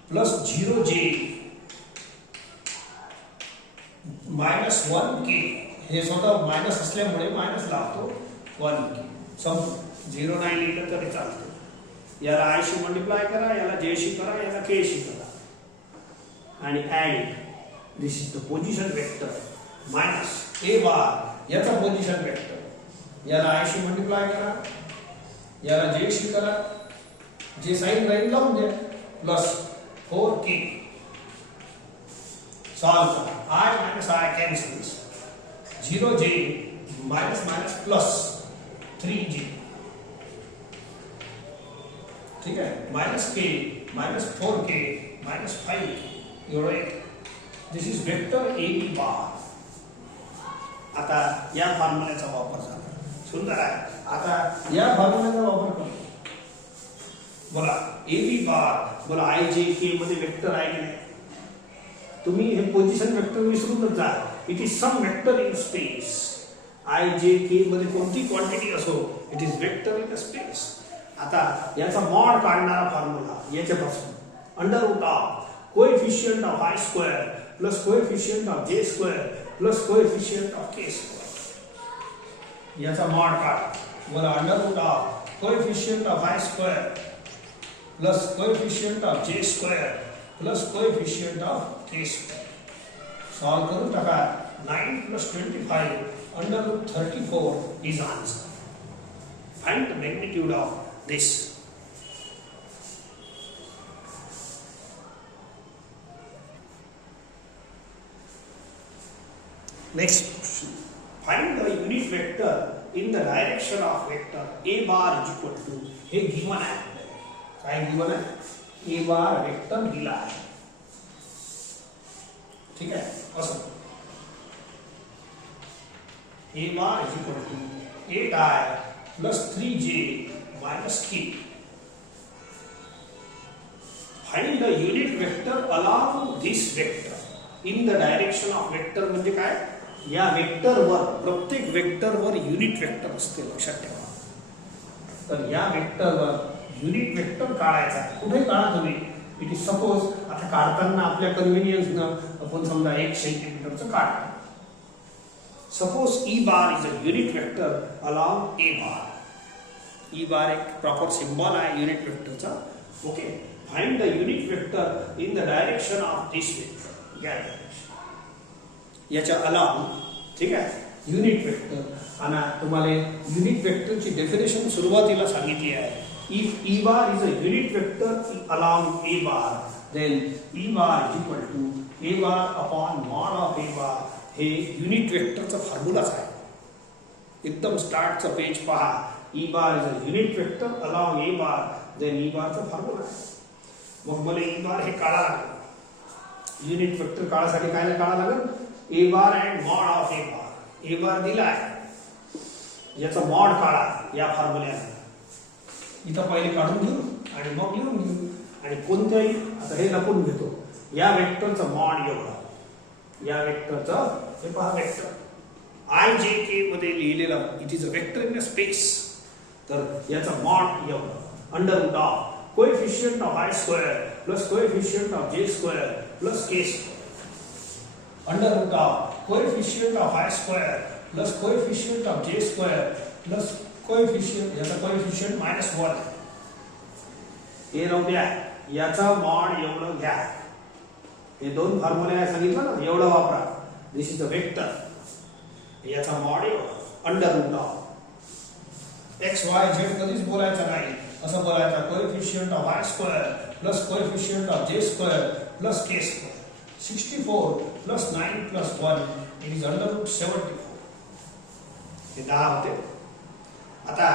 plus 0J minus 1K. हे स्वतः माइनस असल्यामुळे माइनस लावतो. 1K संपलं. 0 नाही लिहिलं तरी चालतं. याला I शी मल्टिप्लाय करा, याला J शी करा, याला K शी करा आणि add. This is the position vector minus a bar याचा पोझिशन वेक्टर. याला I शी मल्टिप्लाय करा, याला J शी करा, J साइन राईट लावून द्या प्लस 4K. सॉल्व करा. I minus I कॅन्सल्स. 0J minus minus plus 3J. ठीक आहे. Minus K minus 4K minus 5K एवढं एक. This is vector a B bar. आता या फॉर्म्युल्याचा वापर झाला. सुंदर आहे. आता या फॉर्म्युल्याचा वापर करू. बोला ए बी बार. बोला I J K मध्ये वेक्टर आहे की नाही? तुम्ही हे पोझिशन वेक्टर विसरूनच जा. It is some vector in space. I J K मध्ये कोणती क्वांटिटी असो it is vector in space. आता याचा मॉड काढणारा फॉर्म्युला याच्यापासून under root of coefficient of I square plus coefficient of J square plus coefficient of K square. याचा mod काढ. बोला under root of coefficient of I square plus coefficient of J square plus coefficient of K square. Solve करून टाका. 9 plus 25 under root 34 is answer. Find the magnitude of this. Next question. Find the unit vector in the direction of vector a bar is equal to. हे given आहे. काय given आहे? a bar vector दिला आहे. ठीक आहे. असं a bar is equal to 8i plus 3j minus k. Vector along this vector in the direction of vector म्हणजे काय, या वेक्टरवर, प्रत्येक वेक्टरवर युनिट वेक्टर असते, लक्षात ठेवा. तर या वेक्टरवर युनिट वेक्टर काढायचा. कुठे काढा तुम्ही, इट इज सपोज, आता काढताना आपल्या कन्व्हिनियन्सनं आपण समजा 1 सेंटीमीटरचं काढतो. Suppose E bar is a unit vector along a bar. E bar एक प्रॉपर सिम्बॉल आहे युनिट वेक्टरचा. Okay, find the unit vector in the direction of this vector, या डायरेक्शन, याच्या अलॉंग. ठीक आहे, युनिट वेक्टर. आणि तुम्हाला युनिट वेक्टरची डेफिनेशन सुरुवातीला सांगितली आहे. If e bar is a unit vector along a bar, then e bar is equal to A bar upon mod of a bar. हे युनिट वेक्टरचा फॉर्म्युलाच आहे. एकदम स्टार्टचं पेज पहा. E bar is a unit vector along a bar, then e बारचा formula आहे. मग मला ई बार हे काढा लागेल. युनिट वेक्टर काढायसाठी काय काढा लागेल, ए bar and mod of a बार. ए बार दिला आहे, याचा मॉड काढा या फॉर्म्युल्याने. इथं पहिले काढून घेऊ आणि मग लिहून घेऊ. आणि कोणत्याही, आता हे लपून घेतो, या वेक्टरचं मॉड एवढं, या वेक्टरचं, हे पहा वेक्टर आय जे के मध्ये लिहिलेलं, it is a vector in a space. तर याचा मॉड एवढं, under root of coefficient of i square plus coefficient of j square plus k square. Under root of coefficient of i square plus coefficient of j square plus coefficient, याचा coefficient -1. हे राहू द्या, याचा mod एवढं घ्या. हे दोन फॉर्म्युले आहे सांगितलं ना, एवढं वापरा. दिस इज अ वेक्टर, याचा मॉड एवढं, under root of x y z. कधीच बोलायचं नाही, असं बोलायचं coefficient of i square plus coefficient of j square plus k square. 64 plus 9 plus 1, it is under root 74. हे 10 होते. आता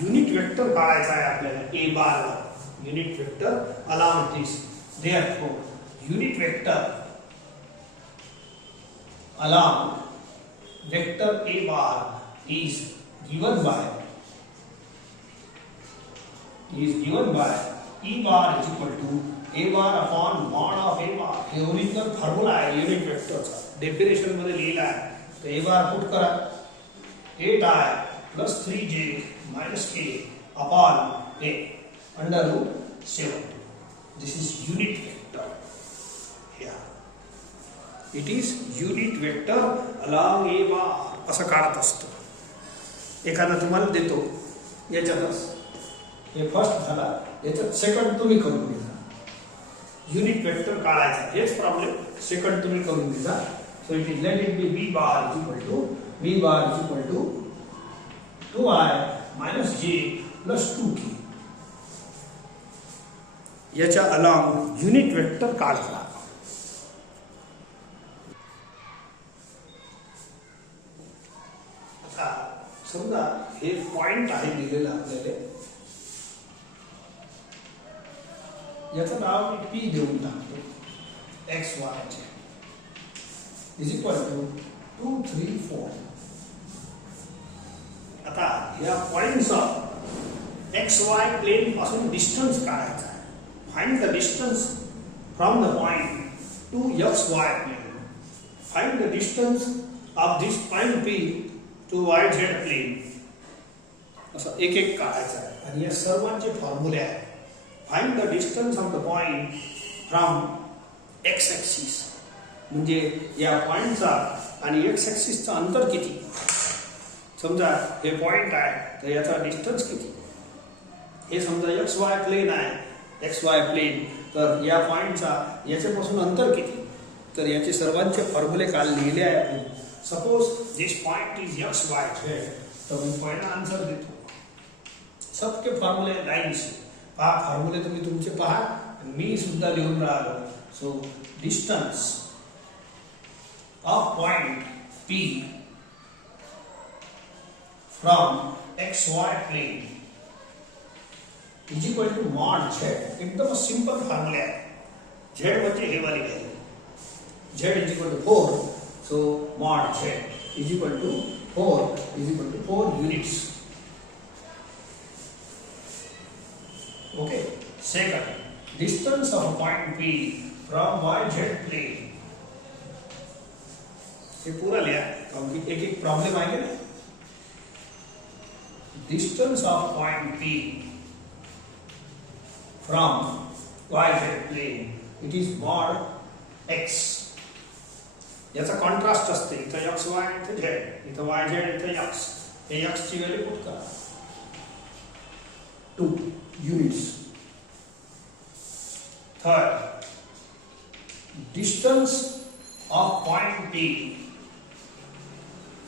युनिट वेक्टर काढायचा आहे आपल्याला ए बार वर. Unit vector along this, therefore unit vector along vector A bar is given by e bar is equal to A bar upon mod of a bar. हे original formula आहे unit वेक्टरचा, definition मध्ये लिहिला आहे. तर a bar put करा, 8i plus 3j minus k upon a under root 7. This is unit vector. It is unit vector along a bar. असं काढत असतो. एखादा तुम्हाला देतो, याच्यातच हे फर्स्ट झाला, याच्यात सेकंड तुम्ही करून घ्या. युनिट वेक्टर काढायचा, हेच प्रॉब्लेम. सेकंड तुम्ही करून घ्या. So it is, let it be B bar is equal to 2i minus j plus 2k. याच्या अलॉंग युनिट वेक्टर काढला. आता समजा हे पॉइंट आहे दिलेलं आपल्याला, याचं नाव मी पी देऊन टाकतो. X y is equal to 2, 3, 4. आता या पॉइंटचा एक्स वाय प्लेन पासून डिस्टन्स काढायचा आहे. Find the distance from the point to x y plane. Find the distance of this point P to y z plane. असं एक एक काढायचं आहे. आणि या सर्वांचे फॉर्म्युले आहेत. Find the distance of the point from x axis, म्हणजे या पॉइंटचा आणि एक्स ॲक्सिसचा अंतर किती. समजा हे पॉइंट आहे, तर याचा डिस्टन्स किती. हे समजा एक्स वाय प्लेन आहे, एक्स वाय प्लेन, तर या पॉइंटचा याच्यापासून अंतर किती. तर याचे सर्वांचे फॉर्म्युले काल लिहिले आहे. Suppose this point is x y Z, तर मी पहिला आन्सर देतो. सबके फॉर्म्युले लाईन से पहा. फॉर्म्युले तुम्ही तुमचे पहा, मी सुद्धा लिहून राहिलो. So distance of point P from x y plane is equal to mod z. एकदम सिंपल फॉर्म्युला आहे. झेड म्हणजे हे वाली value, z is equal to 4. So mod z is equal to 4 units. Okay. Second, distance of a point P from y z plane, हे पूरा लिहा क्योंकि एक एक प्रॉब्लेम आएगा ना. Distance of point P from y z plane it is mod x. याचा contrast असते, इथं एक्स वाय इथं झेड, इथं वाय झेड इथं एक्स. हे एक्स ची व्हॅल्यू पुट करा 2 units. Third, distance of point P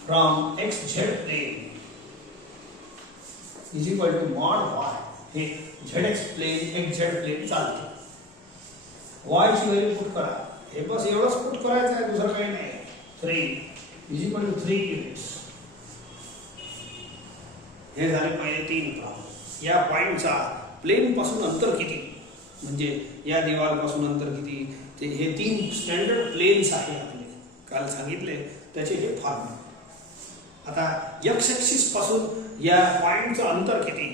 from x z plane is equal to mod y. हे z x plane x z plane चालते. y ची value put करा. हे बस एवढंच पुट करायचं आहे, दुसरं काही नाही. 3 इज इक्वल टू 3 युनिट्स. हे झाले पहिले 3 प्रॉब्लेम. या पॉइंटचा प्लेन पासून अंतर किती, म्हणजे या दिवालपासून अंतर किती, ते हे 3 स्टँडर्ड प्लेन्स आहे आपले, काल सांगितले त्याचे हे फॉर्म्युले. आता एक्स ऍक्सिस पासून या पॉइंटचं अंतर किती,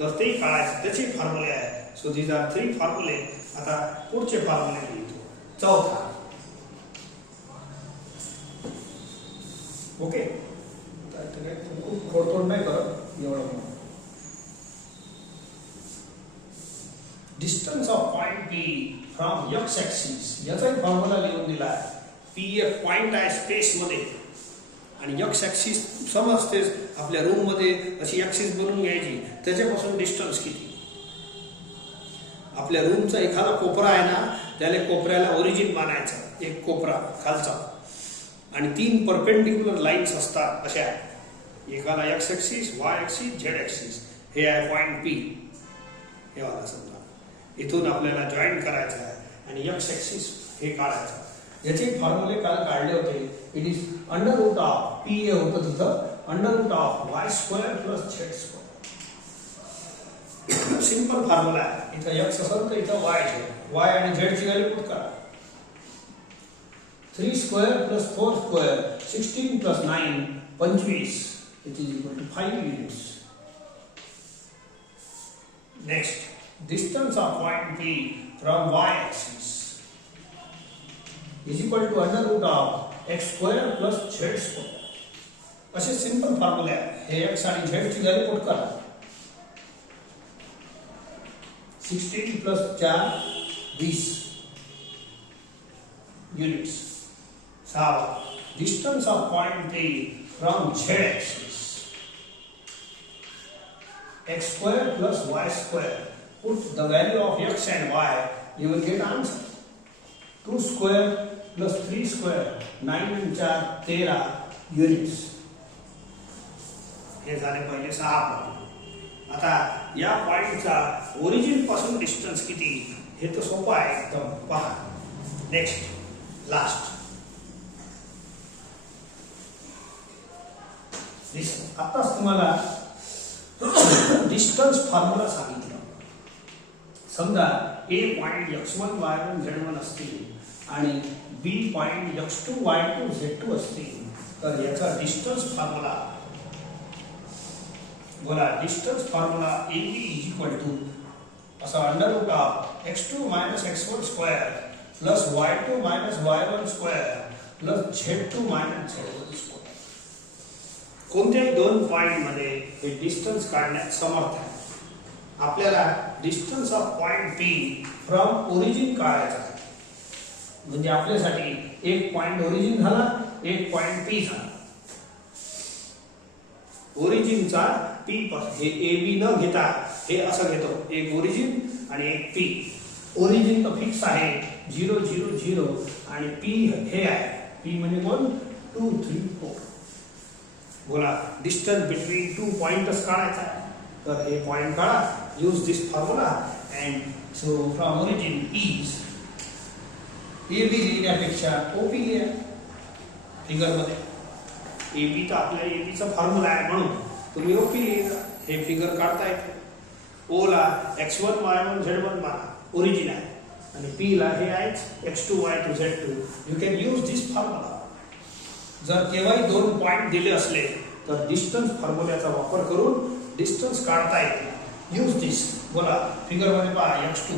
तर ते काढायचं, त्याचे फॉर्म्युले आहे. सो दीज आर 3 फॉर्म्युले. आता पुढचे फॉर्म्युले लिहितो. चौथा, ओके, खूप खोडतोड नाही करत एवढं. Distance of point P from x axis, याचाही फॉर्म्युला लिहून दिला आहे. P एक पॉइंट आहे स्पेस मध्ये, आणि एक्स ऍक्सिस समजते आपल्या रूम मध्ये अशी ऍक्सिस बनवून घ्यायची, त्याच्यापासून डिस्टन्स किती. आपल्या रूमचा एखादा कोपरा आहे ना, त्याला कोपऱ्याला ओरिजिन मानायचं, एक कोपरा खालचा, आणि 3 परपेंडिक्युलर लाईन्स असतात अशा, एकाला x axis, Y axis, Z axis. हे आहे पॉइंट P. हे वाला समजा इथून आपल्याला जॉईन करायचं आहे आणि एक्स ऍक्सिस हे काढायचं. याचे फॉर्म्युले काल काढले होते. It is under root of P हे होतं तिथं, under root of Y square plus Z square. Simple formula आहे. इथं एक्स असेल तर इथं वाय झेड, वाय आणि झेड ची व्हॅल्यू पुट करा. 3 square plus 4 square 16 plus 9 25 it is equal to 5 units. Next, distance of point P from y axis is equal to under root of x square plus z square. असे simple फॉर्म्युले आहे. हे x आणि z ची value put करा. 16 plus 4 20 units. 6, distance of point P from z axis x square plus y square. Put the value of x and y, you will get answer. 2 square plus 3 square 9 and 4 13 units. हे झाले पहिले 6 point. आता या पॉइंटचा origin पासून distance किती, हे तर सोपं आहे एकदम. पहा नेक्स्ट, लास्ट. आताच तुम्हाला डिस्टन्स फॉर्म्युला सांगितलं. समजा A point x1 y1 z1 असतील आणि B point x2 y2 z2 असतील, तर याचा डिस्टन्स फॉर्म्युला बोला. Distance formula AB is equal to असा under root of x2 minus x1 square plus y2 minus y1 square plus z2 minus z1 square. कोणत्याही 2 point मध्ये हे distance काढण्यात समर्थ आहे. आपल्याला distance of point P from origin काढायचा आहे. म्हणजे आपल्यासाठी एक पॉइंट ओरिजिन झाला, एक पॉइंट P झाला. ओरिजिनचा P पासून हे AB न घेता हे असं घेतो, एक ओरिजिन आणि एक P. ओरिजिन तर फिक्स आहे 0 0 0 आणि P हे आहे. P म्हणजे कोण, 2 3 4. बोला डिस्टन्स बिटवीन 2 पॉइंट्स काढायचा आहे. तर हे पॉइंट काढा. use this formula and so from origin is AB लिहिण्यापेक्षा OP लिहा फिगर मध्ये. AB तर आपल्या AB चा फॉर्म्युला आहे म्हणून तुम्ही OP लिहा. हे फिगर काढता येते. O ला x1 y1 z1 माना, ओरिजिन आहे, आणि P ला हे आहे x2 y2 z2. You can use this formula. जर केव्हाही 2 पॉइंट दिले असले तर डिस्टन्स फॉर्म्युल्याचा वापर करून डिस्टन्स काढता येते. यूज दिस. बोला फिगर मध्ये पहा x2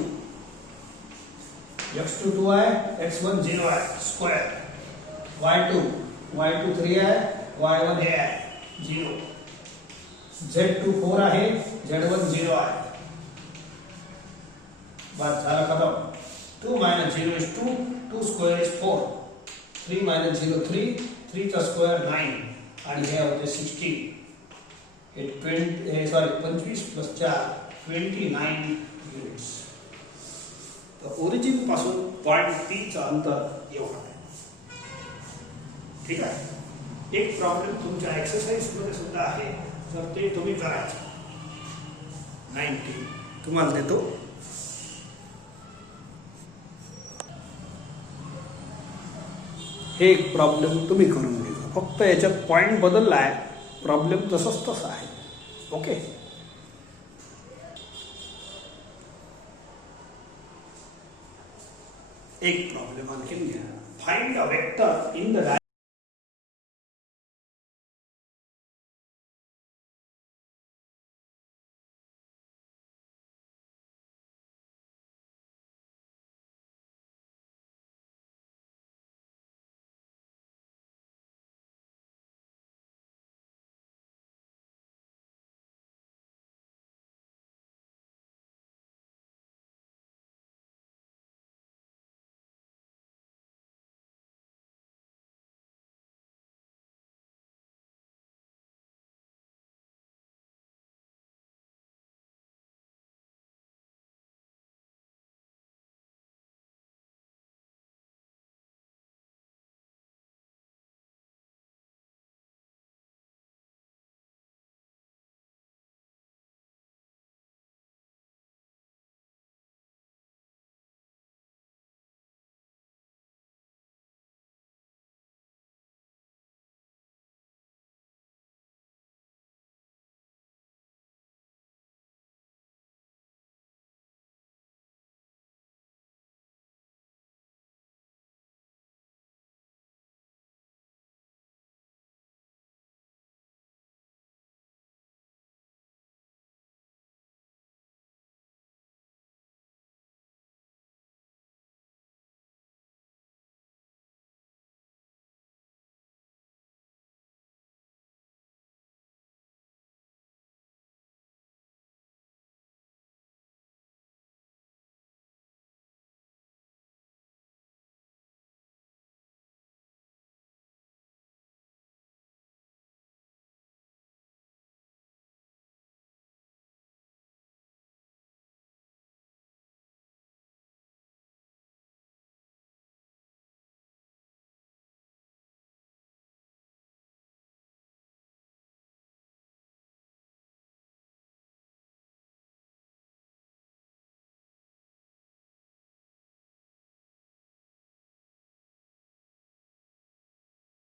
x2 2 आहे, x1 0 आहे स्क्वेअर, y2 3 आहे, y1 हे आहे 0, z2 4 आहे, z1 0 आहे. बस झाला खतम. 2 minus 0 is 2, 2 square is 4, 3 minus 0 3, 3 चा स्क्वेअर 9 आणि हे होते 16. हे 25 प्लस 4 29 युनिट्स. तर ओरिजिन पासून पॉइंट P चं अंतर एवढं आहे. ठीक आहे. एक प्रॉब्लेम तुमच्या एक्सरसाइज मध्ये सुद्धा आहे, तर ते तुम्ही करायचं. 19 तुम्हाला देतो. हे एक प्रॉब्लेम तुम्ही करून घ्या. फक्त याच्यात पॉइंट बदलला आहे, प्रॉब्लेम तसंच तसा आहे. ओके. एक प्रॉब्लेम आणखीन घ्या. Find a vector in the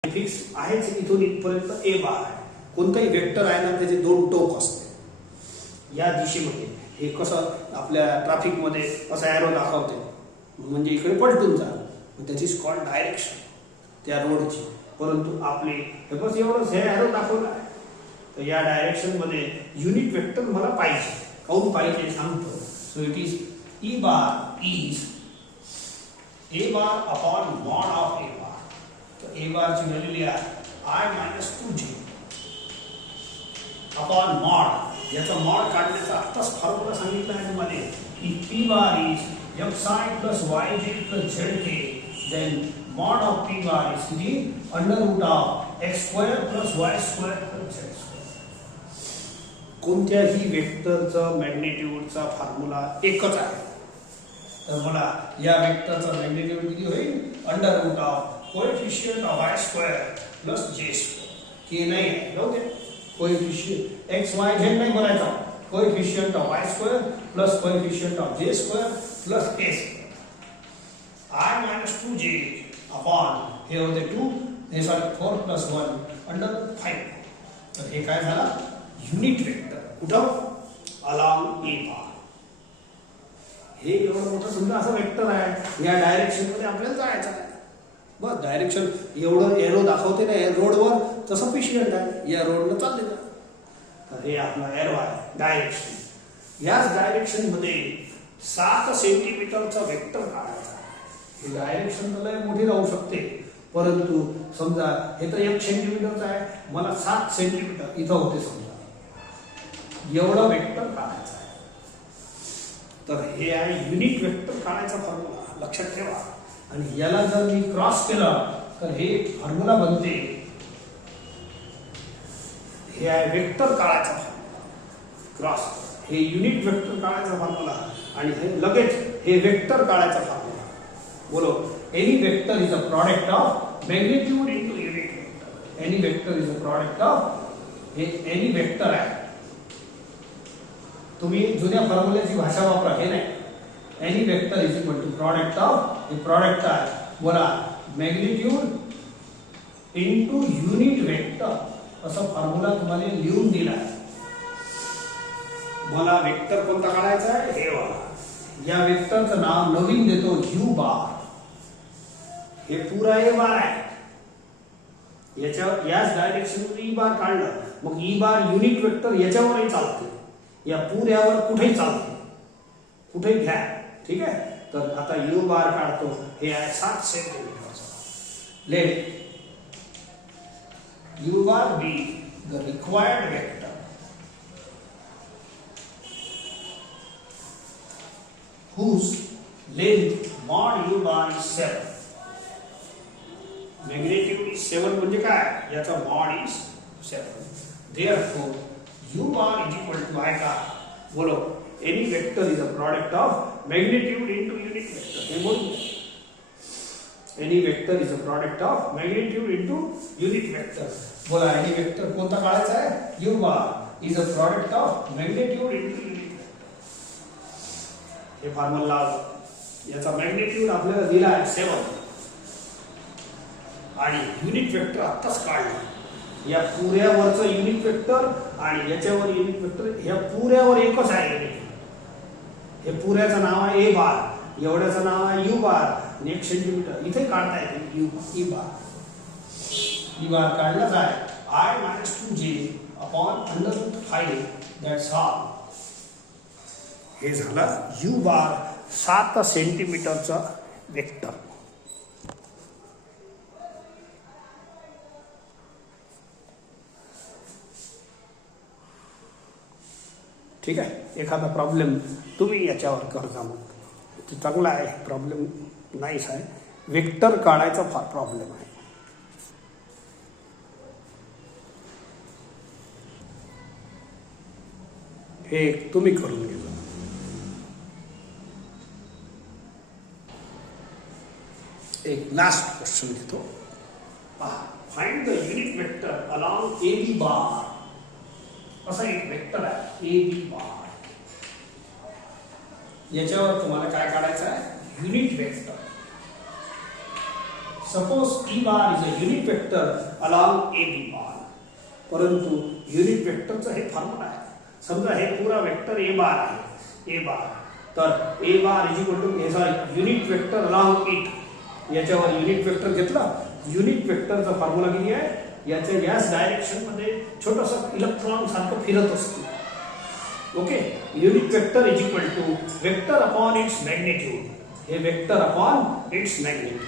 fix आहेच. इथून इथपर्यंत ए बार आहे. कोणताही वेक्टर आहे ना, त्याचे दोन टोक असते या दिशेमध्ये. हे कसं आपल्या ट्रॅफिक मध्ये असं एरो दाखवते, म्हणजे इकडे पलटून जा, त्याची कॉल्ड डायरेक्शन त्या रोडची. परंतु आपले हे बस एवढंच, हे एरो दाखवला आहे, तर या डायरेक्शन मध्ये युनिट वेक्टर मला पाहिजे. काऊन पाहिजे सांगतो. So it is e bar is a bar upon mod of a bar. तो ए बार ची व्हॅल्यू लिहा I minus 2j upon mod. याचा मॉड काढण्याचा आत्ताच फॉर्म्युला सांगितला आहे तुम्हाला की p bar is xi plus yj plus zk, then mod of p bar is the under root of x square plus y square plus z square. कोणत्याही वेक्टरचा मॅग्निट्यूडचा formula एकच आहे. तर मला या वेक्टरचा मॅग्निट्यूड किती होईल? Under root of coefficient of y square plus j square. K नाही आहे, जाऊ दे. कोएफिशिएंट x y z नाही बोलायचा. Coefficient of y square plus coefficient of j square plus a square. I minus 2j upon हे होते 2, हे sorry 4 plus 1 under 5. तर हे काय झाला? Unit vector. कुठं? Along a bar. हे एवढं मोठं समजा असं वेक्टर आहे, या डायरेक्शन मध्ये आपल्याला जायचं आहे. बस डायरेक्शन एवढं एरो दाखवते ना रोडवर, तसं फिशियंट आहे, या रोडनं चालले जा. तर हे आपला एरो आहे डायरेक्शन. याच डायरेक्शन मध्ये 7 सेंटीमीटरचा वेक्टर काढायचा. ही डायरेक्शन तर लय मोठी राहू शकते, परंतु समजा हे तर 1 सेंटीमीटरचं आहे, मला 7 सेंटीमीटर इथं होते समजा, एवढा वेक्टर काढायचा आहे. तर हे आहे युनिट वेक्टर काढायचा फॉर्म्युला, लक्षात ठेवा. आणि याला जर मी क्रॉस केला तर हे फॉर्म्युला बनते. हे आहे वेक्टर काढायचा फॉर्म्युला, क्रॉस हे युनिट वेक्टर काढायचा फॉर्म्युला, आणि हे लगेच हे वेक्टर काढायचा फॉर्म्युला. बोलो, any vector is a product of magnitude into unit vector. Any vector is a product of, हे एनी वेक्टर आहे. तुम्ही जुन्या फॉर्म्युल्याची भाषा वापरा, हे नाही. Any vector is equal to product of, हे प्रोडक्ट आहे. बोला, मॅग्निट्यूड इनटू युनिट वेक्टर, असा फॉर्म्युला तुम्हाला लिहून दिला आहे. मला वेक्टर कोणता काढायचा आहे, हे वाला. या वेक्टरचं नाव नवीन देतो यू बार. हे पुरा ए बार आहे. याच डायरेक्शन ई बार काढलं, मग ई बार युनिट वेक्टर याच्यावरही चालते, या पुऱ्यावर कुठेही चालते, कुठेही घ्या. ठीक आहे. तर आता यू बार काढतो. हे आहे 7 सेंटीमीटरचा. Let u bar be the required vector whose length mod u bar is 7. Magnitude is 7 म्हणजे काय, याचा mod is 7. Therefore u bar is equal to I का, बोलो, any vector is a product of magnitude into unit vector. हे बोलो, any vector is a product of magnitude into unit vector. बोला, any vector कोणता काढायचा आहे, u bar is a product of magnitude into unit. हे formula, याचा magnitude आपल्याला दिला आहे 7, आणि युनिट वेक्टर आत्ताच काढला. या पुऱ्यावरचं युनिट वेक्टर आणि याच्यावर युनिट वेक्टर, या पुऱ्यावर एकच आहे युनिट. हे पुऱ्याचं नाव आहे ए बार, एवढ्याचं नाव आहे यू बार, आणि 1 सेंटीमीटर इथे काढता येते यू ई बार. ई बार काढलाच आहे. I - 2j upon √5, that's all. हे झालं यू बार 7 सेंटीमीटरचा वेक्टर. ठीक आहे. एखादा प्रॉब्लेम तुम्ही याच्यावर करता, मग चांगला आहे. प्रॉब्लेम नाहीच आहे, वेक्टर काढायचा फार प्रॉब्लेम आहे. हे तुम्ही करून घ्या. एक लास्ट क्वेश्चन घेतो. Find the unit vector along A B bar. असा एक वेक्टर आहे ए बी बार. याच्यावर तुम्हाला काय काढायचं आहे, unit vector. Suppose E bar is a unit vector along A B bar. परंतु युनिट वेक्टरचं हे फॉर्म्युला आहे. समजा हे पुरा वेक्टर ए बार आहे, ए बार, तर a bar is equal to याचा युनिट वेक्टर अलॉन्ग इट. याच्यावर युनिट वेक्टर घेतला. युनिट वेक्टरचा फॉर्म्युला किती आहे, याच्या याच डायरेक्शन मध्ये छोटंसं इलेक्ट्रॉन सारखं फिरत असतं. Okay. Unit vector is equal to vector upon its magnitude. हे वेक्टर अपॉन इट्स मॅग्निट्यूड.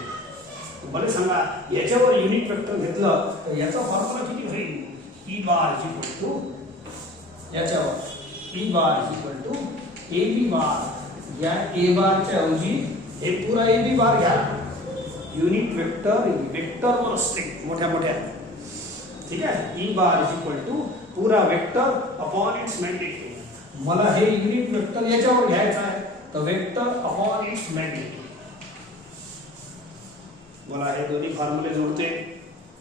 मला सांगा, याच्यावर युनिट वेक्टर घेतलं तर याचा फॉर्म्युला किती होईल, e bar is equal to याच्यावर e bar is equal to a B bar. या ए बारच्या ऐवजी हे पुरा ए बी बार घ्या. युनिट वेक्टर वेक्टरवर असते मोठ्या मोठ्या. ठीक आहे. E bar is equal to पुरा वेक्टर अपॉन इट्स मॅग्निट्यूड. मला हे युनिट वेक्टर याच्यावर घ्यायचं आहे, तर वेक्टर अपॉन इट्स मॅग्निट्यूड. मला हे दोन्ही फॉर्म्युले जोडते,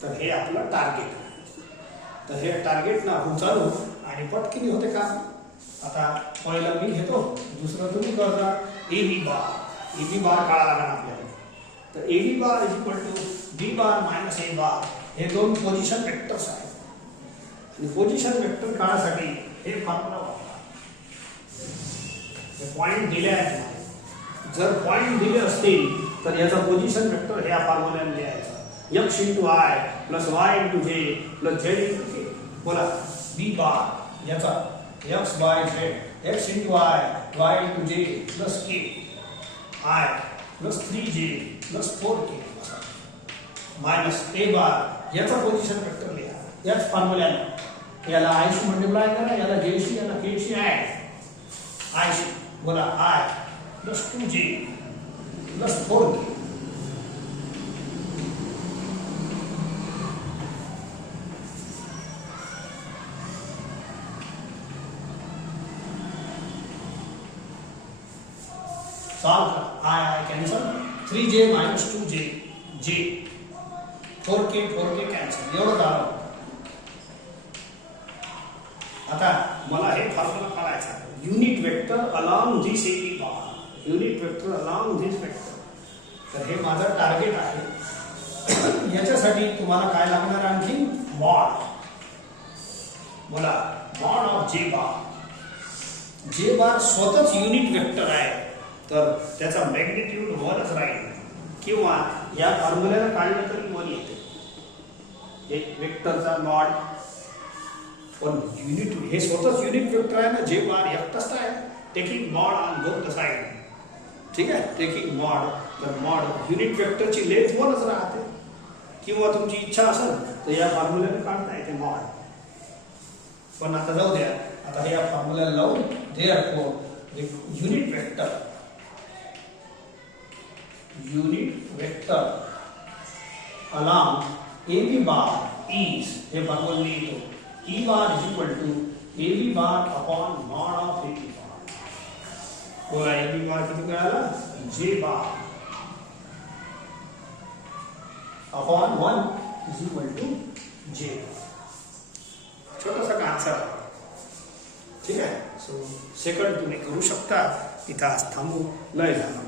तर हे आपलं टार्गेट आहे. तर हे टार्गेट ना आपण चालू आणि पटकिनी होते का. आता पहिला मी घेतो, दुसरं तुम्ही करता. A B bar, A B bar काढा लागणार आपल्याला. तर a B bar is equal to B bar minus a bar. हे दोन पोझिशन वेक्टर्स आहेत. आणि पोझिशन वेक्टर काढण्यासाठी हे फॉर्म्युला वापरा. पॉइंट दिले आहेत. जर पॉइंट दिले असतील तर याचा पोझिशन वेक्टर ह्या फॉर्म्युल्याने लिहायचा. x into i plus y into j plus z into k. बोला, बी बार याचा x by z, x into i, y into j plus k. I plus 3j plus 4k minus a bar याचा position vector लिहा याच फॉर्म्युल्याने याला i शी multiply करा याला j शी याला k शी ऍड i शी बोला i plus 2j plus 4k solve करा i cancel 3j minus 2j j 4k cancel एवढं झालं आता मला हे फॉर्म्युला काढायचा युनिट वेक्टर अलॉंग दिस एबी बार युनिट वेक्टर अलॉंग दिस वेक्टर तर हे माझं टार्गेट आहे याच्यासाठी तुम्हाला काय लागणार आणखी मॉड बोला मॉड ऑफ जे बार स्वतःच युनिट वेक्टर आहे तर त्याचा मॅग्निट्यूड 1च राहील किंवा या फॉर्म्युल्याला काढलं तरी 1 येते एक वेक्टरचा मॉड पण युनिट हे स्वतःच युनिट वेक्टर आहे ना जे बार एकटाच आहे taking mod on both the side ठीक आहे टेकिंग मॉड तर मॉड युनिट वेक्टरची लेंथ 1च राहते किंवा तुमची इच्छा असेल तर या फॉर्म्युल्याने काढता येते मॉड पण आता जाऊ द्या आता हे या फॉर्म्युल्याला लावून therefore unit vector along AB bar is हे फॉर्म्युला लिहितो E bar is equal to AB bar upon mod of AB bar बोला AB bar किती मिळाला J bar upon 1 is equal to J छोटासा आन्सर ठीक आहे सो सेकंड तुम्ही करू शकता इथं आज थांबू लय झालं